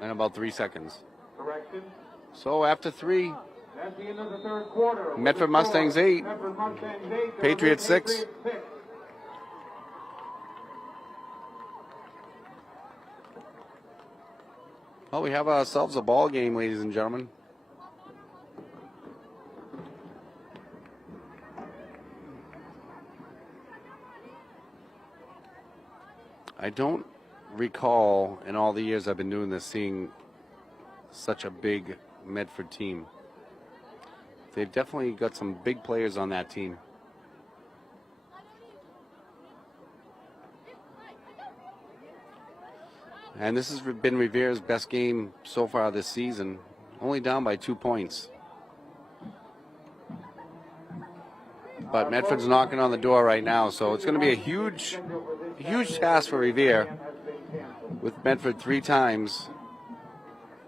In about 3 seconds. So after 3, That's the end of the third quarter. Medford Mustangs 8, Patriots 6. Well, we have ourselves a ball game, ladies and gentlemen. I don't recall in all the years I've been doing this seeing such a big Medford team. They've definitely got some big players on that team. And this has been Revere's best game so far this season, only down by 2 points. But Medford's knocking on the door right now, so it's going to be a huge task for Revere with Medford 3 times,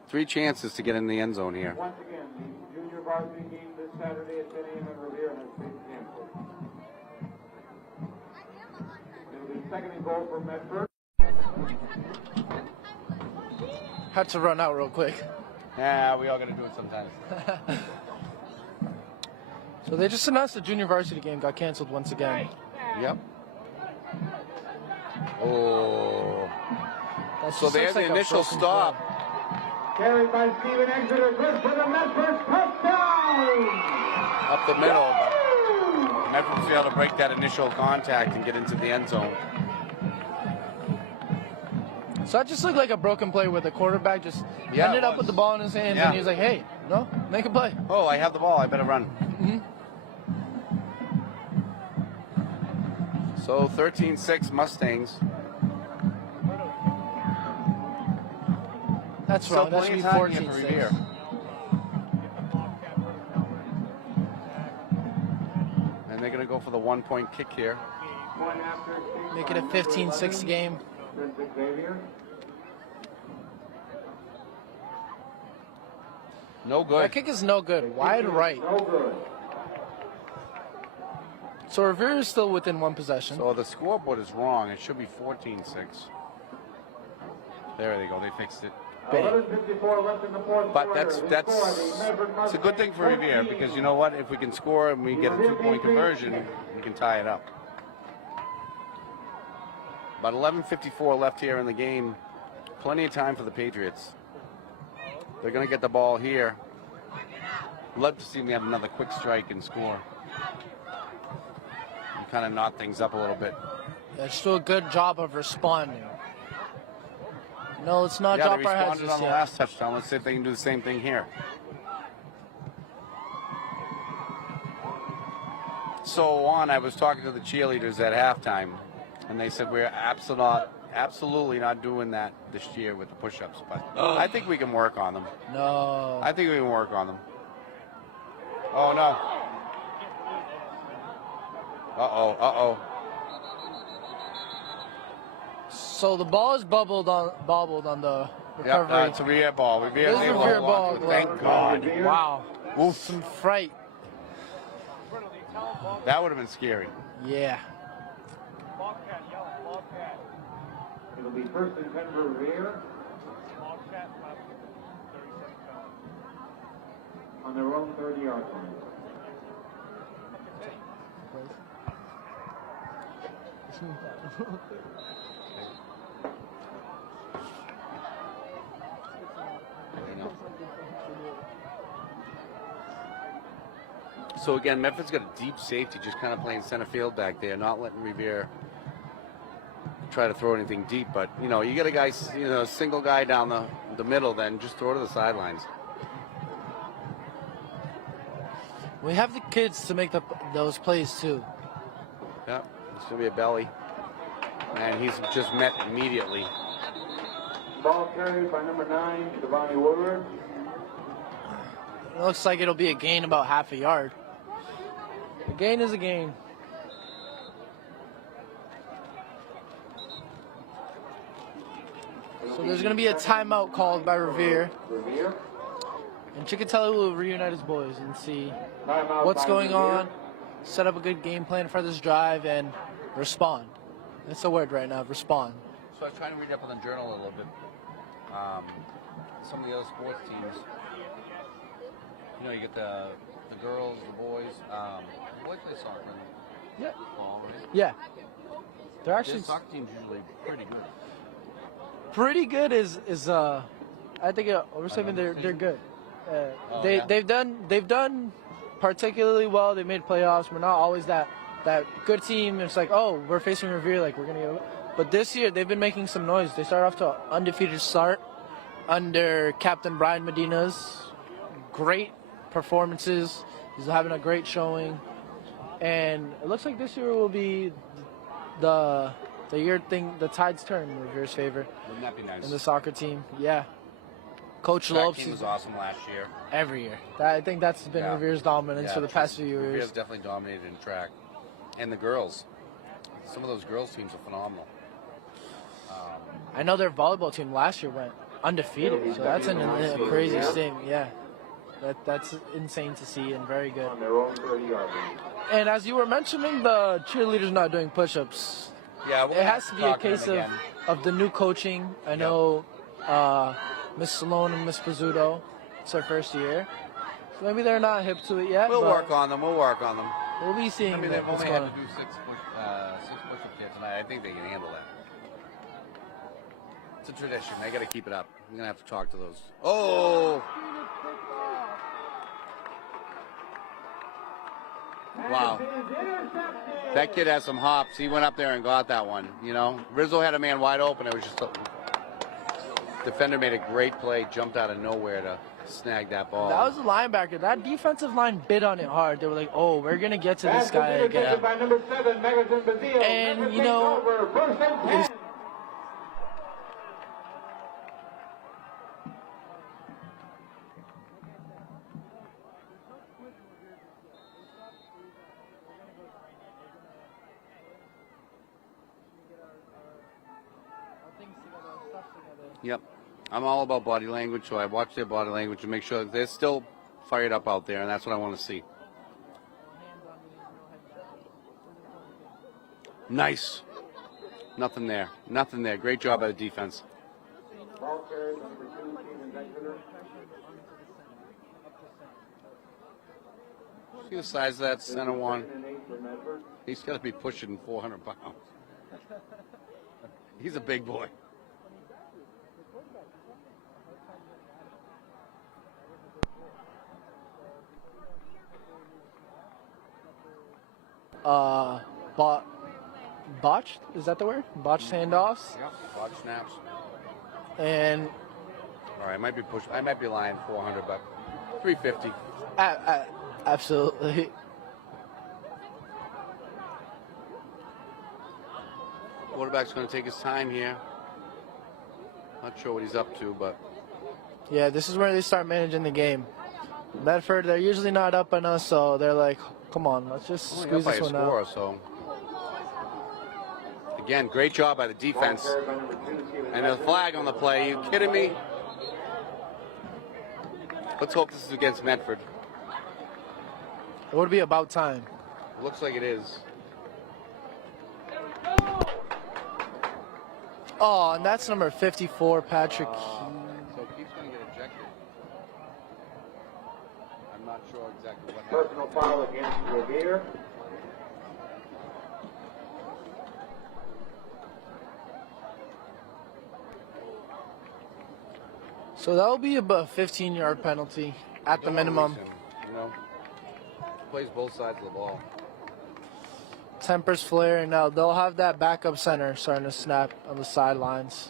3 chances to get in the end zone here. Once again, the junior varsity game this Saturday at 10 a.m. in Revere has been canceled. It'll be second and goal for Medford. Had to run out real quick. Yeah, we all got to do it sometimes. So they just announced the junior varsity game got canceled once again. Yep. Oh. That So there's looks the like a initial broken stop. play. Carried by Steven Exeter, good for the Medford touchdown! Up the middle, but Medford was able to break that initial contact and get into the end zone. So that just looked like a broken play where the quarterback just ended up with the ball in his hands and he was like, hey, no, make a play. Oh, I have the ball. I better run. Mm-hmm. So 13-6 Mustangs. That's Still wrong. That should plenty be of time here for 14-6. Revere. And they're going to go for the 1-point kick here. Make it a 15-6 game. No good. That kick is no good. Wide right. No good. So Revere is still within 1 possession. So the scoreboard is wrong. It should be 14-6. There they go. They fixed it. 11:54 left in the fourth But quarter. it's a good thing for Revere because you know what? If we can score and we get a 2-point conversion, we can tie it up. About 11:54 left here in the game. Plenty of time for the Patriots. They're going to get the ball here. Love to see them have another quick strike and score. And kind of knot things up a little bit. Yeah, just do a good job of responding. No, let's not Yeah, drop they our heads responded just on the yet. last touchdown. Let's see if they can do the same thing here. So I was talking to the cheerleaders at halftime, and they said we're absolutely not doing that this year with the push-ups. But I think we can work on them. No. I think we can work on them. Oh, no. Uh-oh. So the ball is bobbled on the recovery. Yeah, it's a Revere ball. Revere It is a able to Revere hold on ball. to it. Thank God. Wow. Oof. Some fright. That would have been scary. Yeah. It'll be first and 10 for Revere. On their own 30-yard line. So again, Medford's got a deep safety, just kind of playing center field back there, not letting Revere try to throw anything deep. But you know, you get a guy, you know, a single guy down the middle, then just throw to the sidelines. We have the kids to make those plays too. Yeah, it's gonna be a belly, and he's just met immediately. Ball carried by number 9, Devontae Woodward. It looks like it'll be a gain about half a yard. A gain is a gain. So there's going to be a timeout called by Revere. And Chikatilo will reunite his boys and see what's going on, set up a good game plan for this drive, and respond. That's the word right now, respond. So I was trying to read up on the journal a little bit. Some of the other sports teams, you know, you get the girls, the boys. The boys play soccer. Yeah. Ball, right? Yeah. They're actually Their soccer team's usually pretty good. pretty good. I think overstatement. They're good. They've done particularly well. They made playoffs. We're not always that good team. It's like, oh, we're facing Revere, like we're gonna get. But this year they've been making some noise. They started off to an undefeated start under Captain Brian Medina's great performances. He's having a great showing, and it looks like this year will be the year the tides turn in Revere's favor. Wouldn't that be nice? In the soccer team, yeah. Coach Track Lopes team was awesome last year. every year. I think that's been Revere's dominance for the past few years. Revere's definitely dominated in track, and the girls. Some of those girls teams are phenomenal. I know their volleyball team last year went undefeated, so that's a crazy thing. Yeah, that's insane to see and very good. And as you were mentioning, the cheerleaders not doing push-ups. Yeah, It has to be a case of the new coaching. I know Miss Salone and Miss Pizzuto, it's their first year. So maybe they're not hip to it yet. We'll but work on them. We'll be seeing I mean, they've what's only going had on. to do six push-ups here tonight. I think they can handle that. It's a tradition. They got to keep it up. I'm gonna have to talk to those. Oh! Wow. That kid has some hops. He went up there and got that one. You know, Rizzo had a man wide open. It was just defender made a great play, jumped out of nowhere to snag that ball. That was the linebacker. That defensive line bit on it hard. They were like, oh, we're going to get to this guy again. And, you know, Yep. I'm all about body language, so I watch their body language to make sure that they're still fired up out there, and that's what I want to see. Nice. Nothing there. Nothing there. Great job by the defense. See the size of that center one? He's got to be pushing 400 pounds. He's a big boy. Botched? Is that the word? Botched handoffs? Yep, botch snaps. And All right, I might be pushing. I might be lying 400, but 350. Absolutely. Quarterback's going to take his time here. Not sure what he's up to, but Yeah, this is where they start managing the game. Medford, they're usually not up on us, so they're like, come on, let's just only squeeze up by this a one score. out. So again, great job by the defense. And a flag on the play. Are you kidding me? Let's hope this is against Medford. It would be about time. Looks like it is. Oh, and that's number 54, Patrick. So Keith's going to get ejected. I'm not sure exactly what happened. Personal foul against Revere. So that'll be about a 15-yard penalty at the minimum. You know, plays both sides of the ball. Tempers flare, and now they'll have that backup center starting to snap on the sidelines.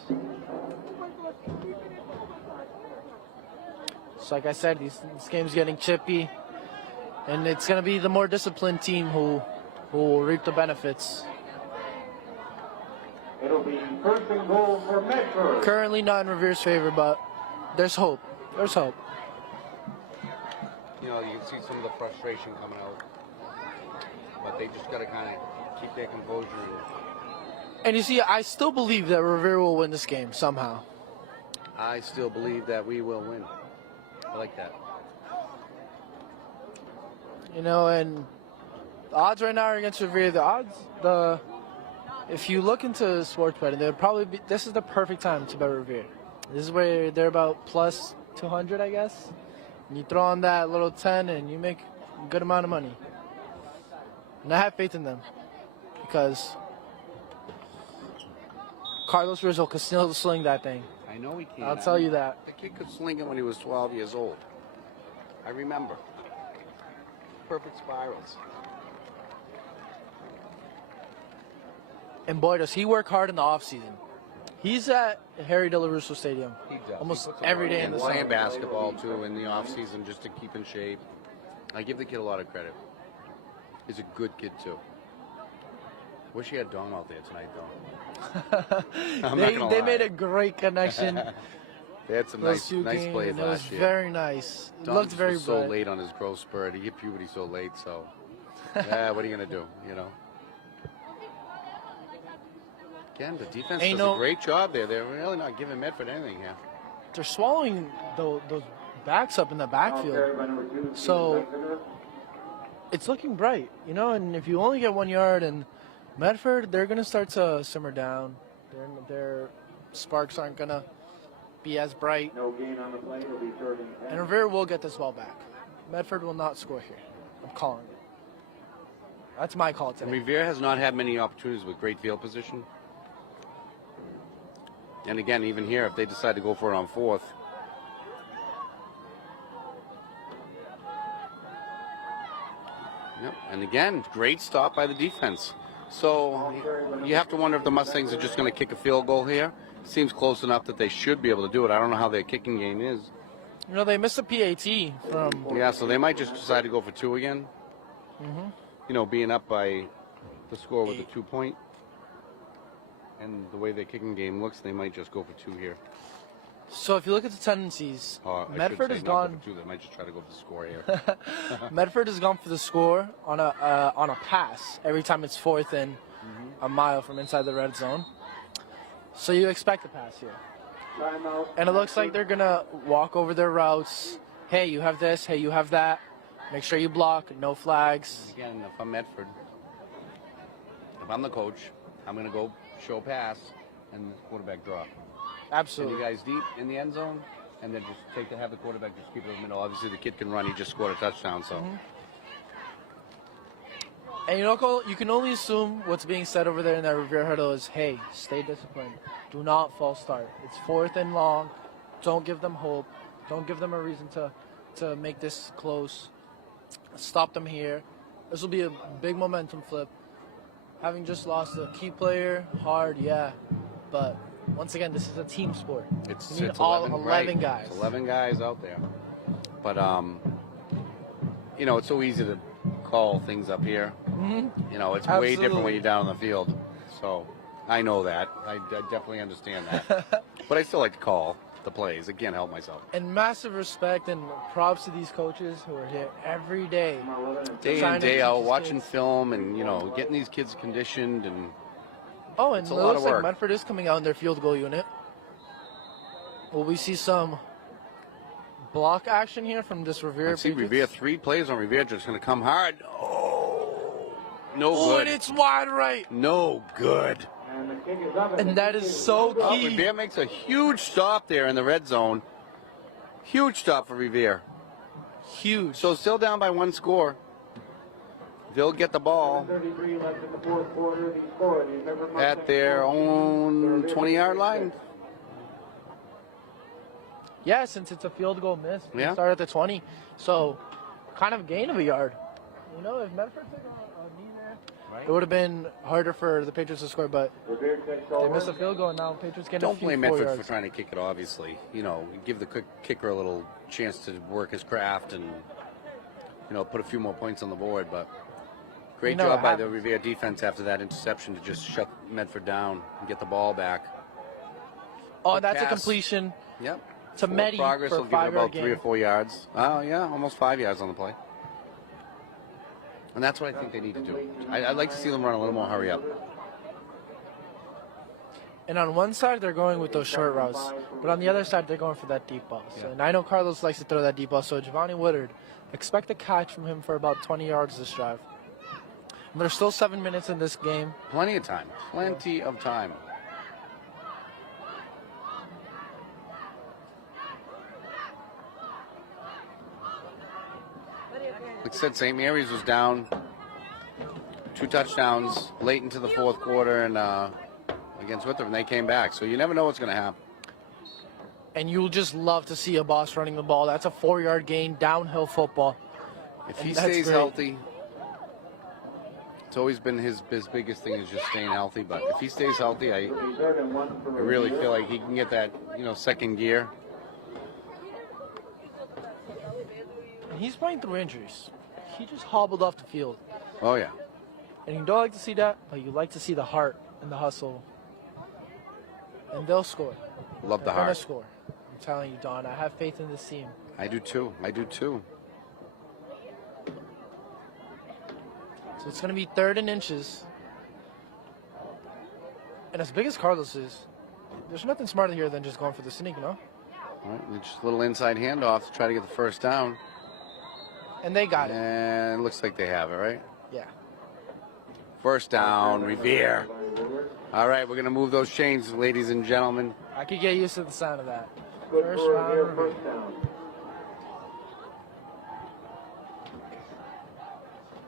So like I said, this game's getting chippy, and it's going to be the more disciplined team who will reap the benefits. It'll be first and goal for Medford. Currently not in Revere's favor, but there's hope. There's hope. You know, you can see some of the frustration coming out. But they just got to kind of keep their composure. And you see, I still believe that Revere will win this game somehow. I still believe that we will win. I like that. You know, and the odds right now are against Revere. If you look into sports betting, they'll probably be. This is the perfect time to bet Revere. This is where they're about plus 200, I guess. And you throw on that little 10, and you make a good amount of money. And I have faith in them because Carlos Rizzo could still sling that thing. I know he can. I'll tell you that. The kid could sling it when he was 12 years old. I remember. Perfect spirals. And boy, does he work hard in the offseason. He's at Harry De La Russo Stadium He does. almost every day in the playing summer. basketball too in the off season just to keep in shape. I give the kid a lot of credit. He's a good kid too. Wish he had Dom out there tonight though. They made a great connection. They had some Those nice games, plays and it was last year. very nice. It Dom looked very was so bright. late on his growth spurt. He hit puberty so late, so yeah, what are you gonna do? You know. Again, the defense does a great job there. They're really not giving Medford anything here. They're swallowing those backs up in the backfield. So it's looking bright, you know, and if you only get 1 yard, and Medford, they're going to start to simmer down. Their sparks aren't going to be as bright. No gain on the play. It'll be third and 10. And Revere will get this ball back. Medford will not score here. I'm calling it. That's my call And today. Revere has not had many opportunities with great field position. And again, even here, if they decide to go for it on fourth. Yep. And again, great stop by the defense. So you have to wonder if the Mustangs are just going to kick a field goal here. Seems close enough that they should be able to do it. I don't know how their kicking game is. You know, they missed a PAT from... Yeah, so they might just decide to go for two again. Mm-hmm. You know, being up by the score with a 2 point. And the way their kicking game looks, they might just go for two here. So if you look at the tendencies, Medford has gone. They might just try to go for the score here. Medford has gone for the score on a pass every time it's fourth and a mile from inside the red zone. So you expect a pass here, and it looks like they're gonna walk over their routes. Hey, you have this. Hey, you have that. Make sure you block. No flags. Again, if I'm Medford, if I'm the coach, I'm gonna go show pass and quarterback drop. Absolutely. Send you guys deep in the end zone, and then just have the quarterback just keep it in the middle. Obviously, the kid can run. He just scored a touchdown, so. And you can only assume what's being said over there in that Revere huddle is, hey, stay disciplined. Do not false start. It's fourth and long. Don't give them hope. Don't give them a reason to make this close. Stop them here. This will be a big momentum flip. Having just lost a key player, hard, yeah. But once again, this is a team sport. It's all 11 11 guys. It's 11 guys out there. But, you know, it's so easy to call things up here. Mm-hmm. You know, it's Absolutely. way different when you're down on the field. So I know that. I definitely understand that. But I still like to call the plays. I can't help myself. And massive respect and props to these coaches who are here every day. Day trying in, to day teach out, these watching kids. film and, you know, getting these kids conditioned. And Oh, and It's it a lot looks of like work. Medford is coming out in their field goal unit. Will we see some block action here from this Revere? I see Patriots? Revere, 3 plays on Revere just going to come hard. Oh, no Oh, good. and it's wide right. No good. And the kick is up. And that is so Oh, key. Revere makes a huge stop there in the red zone. Huge stop for Revere. Huge. So still down by 1 score. They'll get the ball 33 left in the fourth quarter. They scored. The Medford at their own 20-yard line. Yeah, since it's a field goal miss, we Yeah. start at the 20. So, kind of gain of a yard. You know, if Medford took a knee there, it would have been harder for the Patriots to score, but Revere takes they over. missed a field goal, and now Patriots getting a Don't few blame 4 Medford yards. for trying to kick it, obviously. You know, give the kicker a little chance to work his craft and, put a few more points on the board. But great know job it by the happens. Revere defense after that interception to just shut Medford down and get the ball back. Oh, Good that's a pass. completion Yep. to Forward Medi progress for will a give it 5-yard about 3 or gain. 4 yards. Oh, yeah, almost 5 yards on the play. And that's what I think they need to do. I'd like to see them run a little more hurry up. And on one side, they're going with those short routes, but on the other side, they're going for that deep ball. So, and I know Carlos likes to throw that deep ball, so Giovanni Woodard, expect a catch from him for about 20 yards this drive. And there's still 7 minutes in this game. Plenty of time. Plenty of time. Like I said, St. Mary's was down 2 touchdowns late into the fourth quarter and against Winthrop, and they came back. So you never know what's going to happen. And you'll just love to see a boss running the ball. That's a 4-yard gain, downhill football. If And he that's stays great. healthy, it's always been his biggest thing is just staying healthy. But if he stays healthy, I really feel like he can get that second gear. And he's playing through injuries. He just hobbled off the field. Oh yeah. And you don't like to see that, but you like to see the heart and the hustle. And they'll score. Love the They're gonna heart. score. I'm telling you, Don, I have faith in this team. I do too. I do too. So it's going to be 3rd and inches. And as big as Carlos is, there's nothing smarter here than just going for the sneak, no? All right, just a little inside handoff to try to get the first down. And they got it. And it looks like they have it, right? Yeah. First down, Revere. All right, we're going to move those chains, ladies and gentlemen. I could get used to the sound of that. Good First for round. Revere, first down.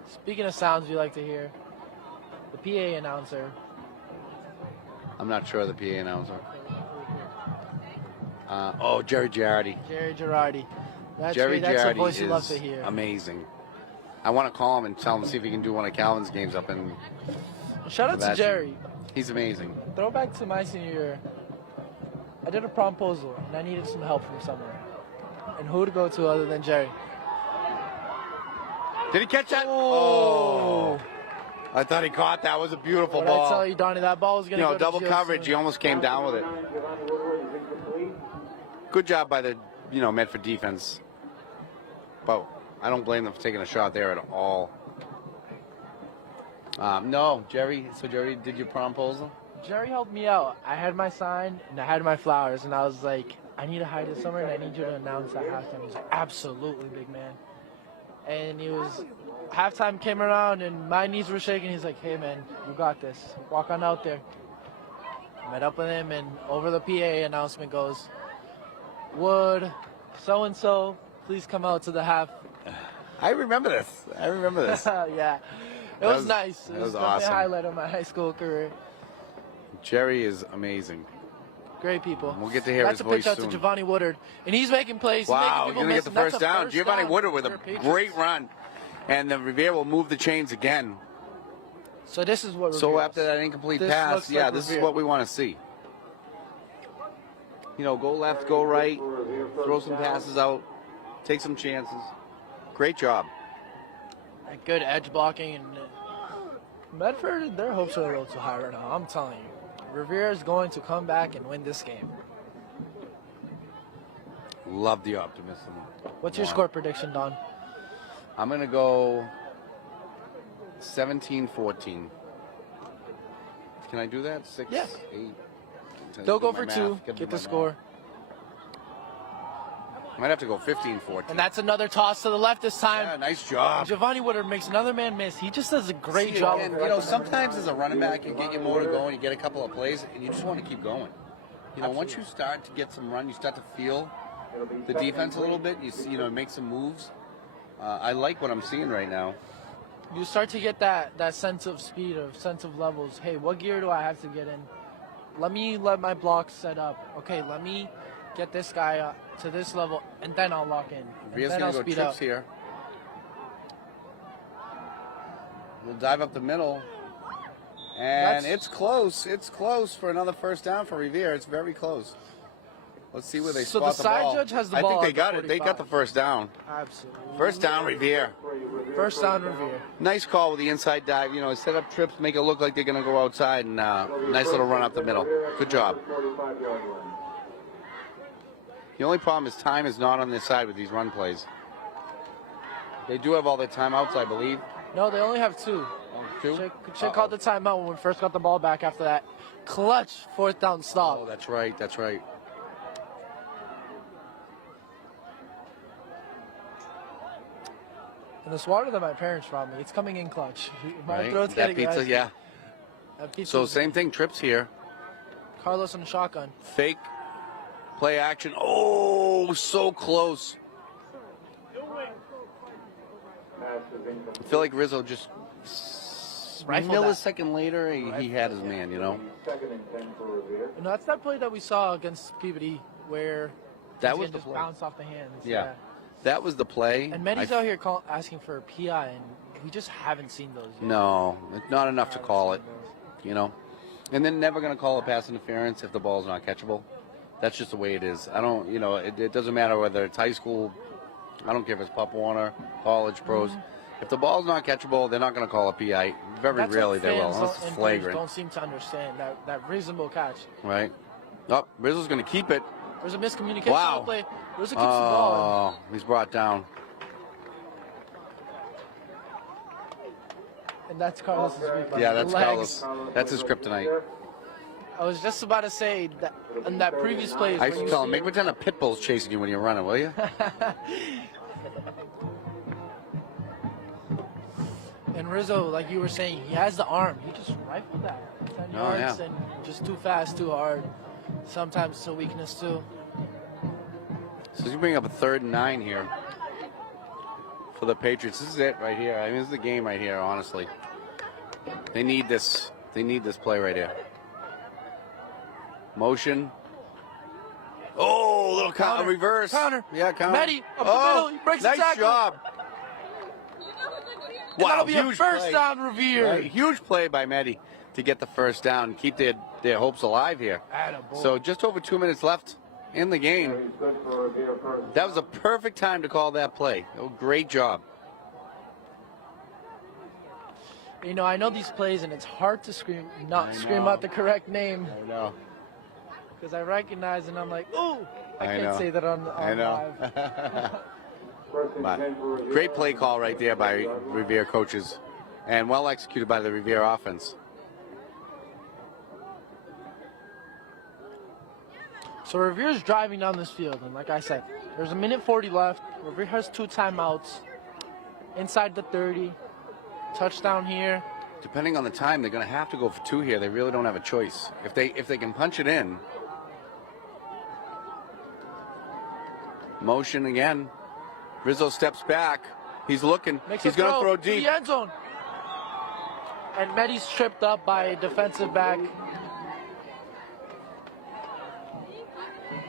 Speaking of sounds we like to hear, the PA announcer. I'm not sure of the PA announcer. Jerry Girardi. Jerry Girardi. That's Jerry that's a Girardi voice you love to is hear. amazing. I want to call him and tell him, see if he can do one of Calvin's games up in. Shout out to Sebastian. Jerry. He's amazing. Throwback to my senior year. I did a promposal and I needed some help from somewhere. And who to go to other than Jerry? Did he catch that? Oh. I thought he caught that. It was a beautiful What I ball. tell you, Donnie, that ball was going to go to Double jail coverage. soon. He almost came down with it. Giovanni Woodward is incomplete. Good job by the Medford defense. But I don't blame them for taking a shot there at all. No, Jerry. So Jerry did your promposal? Jerry helped me out. I had my sign and I had my flowers, and I was like, I need to hide it somewhere, and I need you to announce at halftime. He was like, absolutely, big man. And halftime came around, and my knees were shaking. He's like, hey, man, you got this. Walk on out there. Met up with him, and over the PA announcement goes, Would so-and-so please come out to the half? I remember this. Yeah. It was nice. It that was was definitely awesome. a highlight of my high school career. Jerry is amazing. Great people. We'll get to hear That's his a pitch voice out soon. to Giovanni Woodard, and he's making plays. Wow, he's you're making people going to get miss, the and that's first a down. first Giovanni down Woodard with for a Patriots. great run. And the Revere will move the chains again. So this is what. So Revere after is. that incomplete This pass, looks yeah, like this is Revere. what we want to see. Go left, go right, throw some passes out, take some chances. Great job. Good edge blocking, and Medford, their hopes are a little too high right now. I'm telling you, Revere is going to come back and win this game. Love the optimism. What's your score prediction, Don? I'm going to go 17-14. Can I do that? 6, Yeah. 8. They'll go for 2, get the score. Might have to go 15-14. And that's another toss to the left this time. Yeah, nice job. Giovanni Woodard makes another man miss. He just does a great See, job. again, sometimes as a running back, you get your motor going, you get a couple of plays, and you just want to keep going. Once you start to get some run, you start to feel the defense a little bit. You see, make some moves. I like what I'm seeing right now. You start to get that sense of speed, sense of levels. Hey, what gear do I have to get in? Let my blocks set up. Okay, let me get this guy to this level, and then I'll lock in. Revere's then going I'll to go speed trips up. here. We'll dive up the middle. And it's close. It's close for another first down for Revere. It's very close. Let's see where they So spot the the ball. side judge has the I ball think they at got the it. They got the 45. first down. Absolutely. First down, Revere. First down, Revere. Nice call with the inside dive. You know, set up trips, make it look like they're going to go outside, and nice little run up the middle. Good job. The only problem is time is not on their side with these run plays. They do have all their timeouts, I believe. No, they only have 2. Two? Should called the timeout when we first got the ball back after that clutch fourth down stop. Oh, that's right. That's right. And the water that my parents brought me, it's coming in clutch. My Right? throat's That getting pizza, raspy. yeah. That pizza So is- same thing, trips here. Carlos on the shotgun. Fake, play action. Oh, so close. I feel like Rizzo just Rifled that. millisecond later, he had his man, you know. You know, that's that play that we saw against Peabody where That Etienne was the just play. bounced off the hands. Yeah. That was the play. And Mehdi's out here asking for a PI, and we just haven't seen those yet. No, not enough to Haven't call seen it, those. you know. And then never going to call a pass interference if the ball's not catchable. That's just the way it is. I don't, you know, it doesn't matter whether it's high school. I don't care if it's Pop Warner, college, pros. If the ball's not catchable, they're not going to call a PI. Very That's rarely what they will, fans unless it's and players flagrant. don't seem to understand that reasonable catch. Right? Oh, Rizzo's going to keep it. There's a miscommunication Wow. on the play. Rizzo keeps the ball. Oh, he's brought down. And that's Carlos's weak point. Yeah, that's Legs. Carlos. That's his kryptonite. I was just about to say that in that previous play. I used to tell him, make pretend a pit bull's chasing you when you're running, will you? And Rizzo, like you were saying, he has the arm. He just rifled that 10 Oh, yards yeah. and just too fast, too hard. Sometimes it's a weakness too. So you bring up a 3rd and 9 here for the Patriots. This is it right here. I mean, this is the game right here, honestly. They need this. They need this play right here. Motion. Oh, little counter, reverse. Counter. Yeah, counter. Mehdi, up the middle. He breaks the nice tackle. job. And Wow, that'll be a huge first play. down, Revere. Right, huge play by Mehdi to get the first down, keep their hopes alive here. Attaboy. So just over 2 minutes left in the game. That was a perfect time to call that play. Oh, great job. You know, I know these plays, and it's hard to I scream know. out the correct name I know. because I recognize, and I'm like, ooh, I I can't know. say that on I know. live. But great play call right there by Revere coaches, and well executed by the Revere offense. So Revere's driving down this field, and like I said, there's a minute 40 left. Revere has 2 timeouts inside the 30. Touchdown here. Depending on the time, they're going to have to go for 2 here. They really don't have a choice. If they can punch it in. Motion again. Rizzo steps back. He's looking. Makes He's a going to throw to deep. the end zone. And Mehdi's tripped up by a defensive back.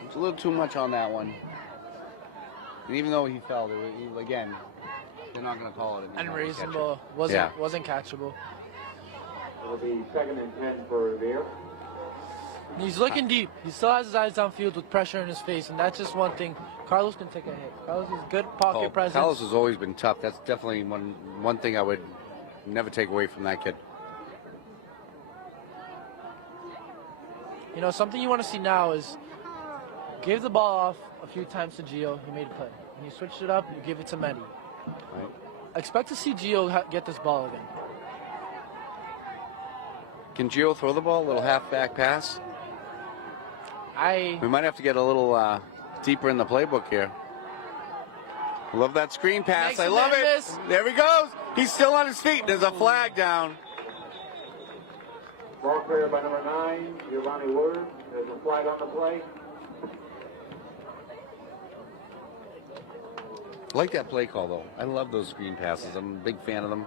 It's a little too much on that one. And even though he fell, again, they're not going to call it. Unreasonable. Yeah. Wasn't catchable. It'll be 2nd and 10 for Revere. And he's looking deep. He still has his eyes downfield with pressure in his face, and that's just one thing. Carlos can take a hit. Carlos is good pocket presence. Carlos has always been tough. That's definitely one thing I would never take away from that kid. You know, something you want to see now is give the ball off a few times to Gio. He made a play. When you switched it up, you give it to Mehdi. Right? Expect to see Gio get this ball again. Can Gio throw the ball? A little halfback pass? I We might have to get a little deeper in the playbook here. Love that screen pass. Makes I him love it. miss. There he goes. He's still on his feet. There's a flag down. Ball cleared by number 9, Giovanni Wood. There's a flag on the play. I like that play call, though. I love those screen passes. I'm a big fan of them.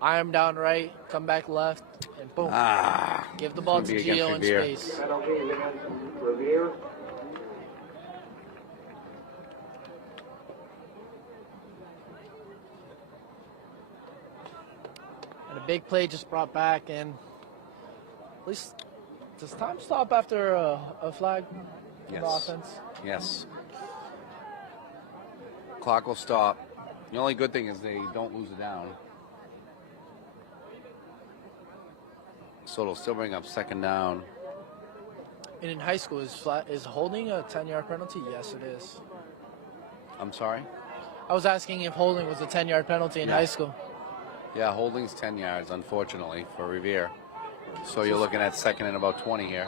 arm down right, come back left, And boom. Ah. Give the ball It's to gonna be Gio in against Revere. space. Penalty against Revere. And a big play just brought back, and at least does time stop after a flag in the Yes. offense? Yes. Clock will stop. The only good thing is they don't lose it down. So it'll still bring up second down. And in high school, is holding a 10-yard penalty? Yes, it is. I'm sorry? I was asking if holding was a 10-yard penalty in Yeah. high school. Yeah, holding's 10 yards, unfortunately, for Revere. So you're looking at second and about 20 here.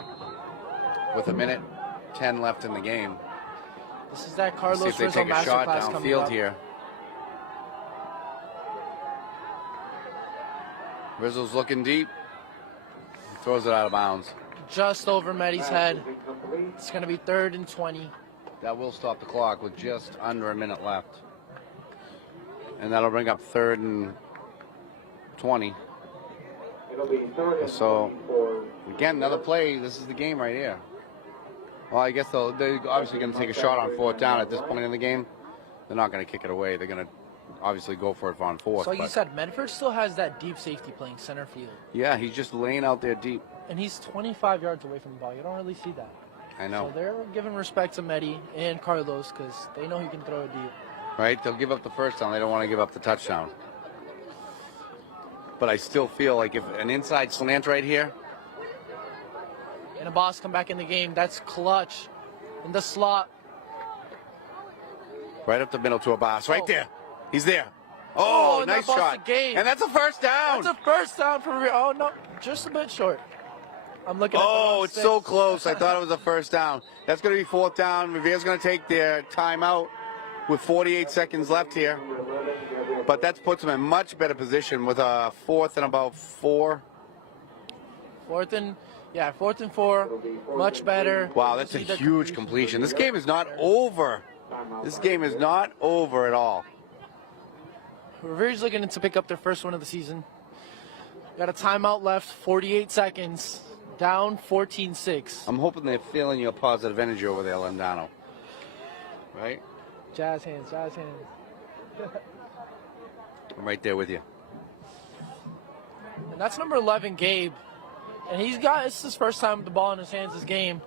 With a minute 10 left in the game. This is that See Carlos if they Rizzo take a shot masterclass coming downfield up. here. Rizzo's looking deep. He throws it out of bounds. Just over Medi's head. Pass is incomplete. It's going to be 3rd and 20. That will stop the clock with just under a minute left. And that'll bring up 3rd and 20. It'll be 3rd and So, 20 for again, another play. This is the game right here. Well, I guess they're obviously going to take a shot on 4th down at this point in the game. They're not going to kick it away. They're going to obviously go for it on 4th. So like you but- said, Medford still has that deep safety playing center field. Yeah, he's just laying out there deep. And he's 25 yards away from the ball. You don't really see that. I know. So they're giving respect to Medi and Carlos because they know he can throw it deep. Right? They'll give up the first down. They don't want to give up the touchdown. But I still feel like if an inside slant right here, And a boss come back in the game. That's clutch. In the slot. right up the middle to a boss. Right Oh. there. He's there. Oh, and that nice ball's shot. the game. And that's a first down. That's a first down for Revere. Oh, no. Just a bit short. I'm looking at the Oh, wrong it's sticks. so close. I thought it was a first down. That's going to be 4th down. Revere's going to take their timeout with 48 seconds left here. But that puts them in much better position with a 4th and about 4. 4th and 4. Much better. Wow, that's a See the huge completion. This game is not over. This game is not over at all. Revere's looking to pick up their first win of the season. Got a timeout left, 48 seconds. Down 14-6. I'm hoping they're feeling your positive energy over there, Lindano. Right? Jazz hands, jazz hands. I'm right there with you. And that's number 11, Gabe. And it's his first time with the ball in his hands this game.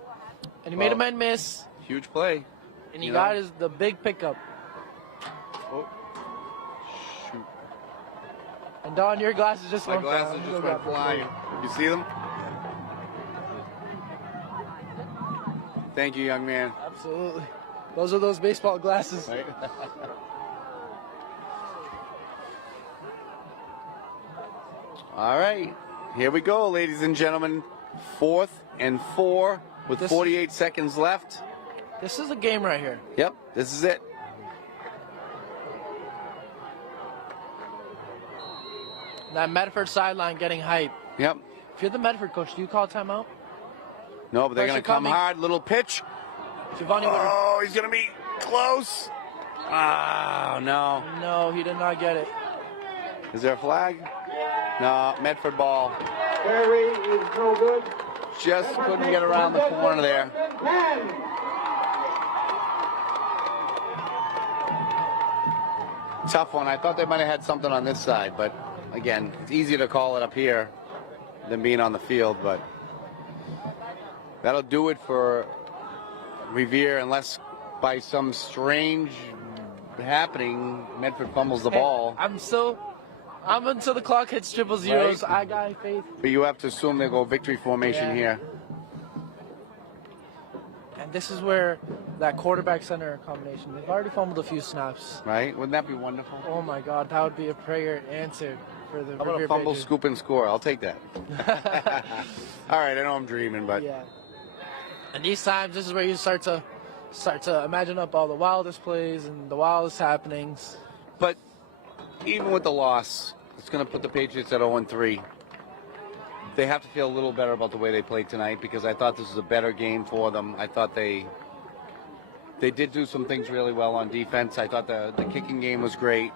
And he made a man miss. Huge play. And he You got know? the big pickup. Oh. Shoot. And Don, your glasses just My went glasses flying. just Go went grab them. flying. You see them? Thank you, young man. Absolutely. Those are those baseball glasses. Right? All right. Here we go, ladies and gentlemen. 4th and 4 with This- 48 seconds left. This is a game right here. Yep, this is it. That Medford sideline getting hype. Yep. If you're the Medford coach, do you call timeout? No, but they're going Pressure to come coming. hard. Little pitch. Giovanni Woodard. Oh, he's going to be close. Oh, no. No, he did not get it. Is there a flag? No, Medford ball. Carry is no good. Just couldn't get around the corner there. 10. Tough one. I thought they might have had something on this side, but again, it's easier to call it up here than being on the field, but that'll do it for Revere unless by some strange happening Medford fumbles the ball. I'm until the clock hits triple zeros. Right. I got faith. But you have to assume they go victory formation Yeah. here. And this is where that quarterback center combination. They've already fumbled a few snaps. Right? Wouldn't that be wonderful? Oh my God, that would be a prayer answered for the How about Revere a fumble, Patriots. scoop, and score? I'll take that. All right, I know I'm dreaming, but Yeah. And these times, this is where you start to imagine up all the wildest plays and the wildest happenings. But even with the loss, it's going to put the Patriots at 0-3. They have to feel a little better about the way they played tonight because I thought this was a better game for them. I thought they did do some things really well on defense. I thought the kicking game was great.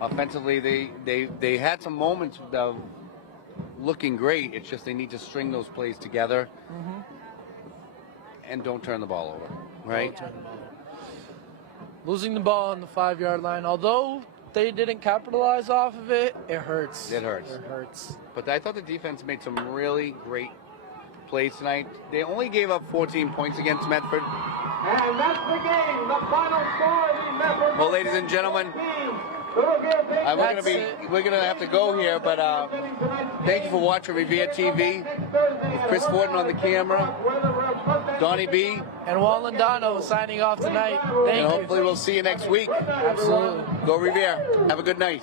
Offensively, they had some moments of looking great. It's just they need to string those plays together and don't turn the ball over, right? Don't turn the ball over. Losing the ball on the 5-yard line, although they didn't capitalize off of it, it hurts. It hurts. It hurts. But I thought the defense made some really great plays tonight. They only gave up 14 points against Medford. And that's the game. The final score of the Medford. Well, ladies and gentlemen, we're gonna have to go here, but thank you for watching Revere TV. With Chris Fortin on the camera, Donnie B, And Juan Lindano signing off tonight. Thank and you. hopefully we'll see you next week. Absolutely. Go Revere. Have a good night.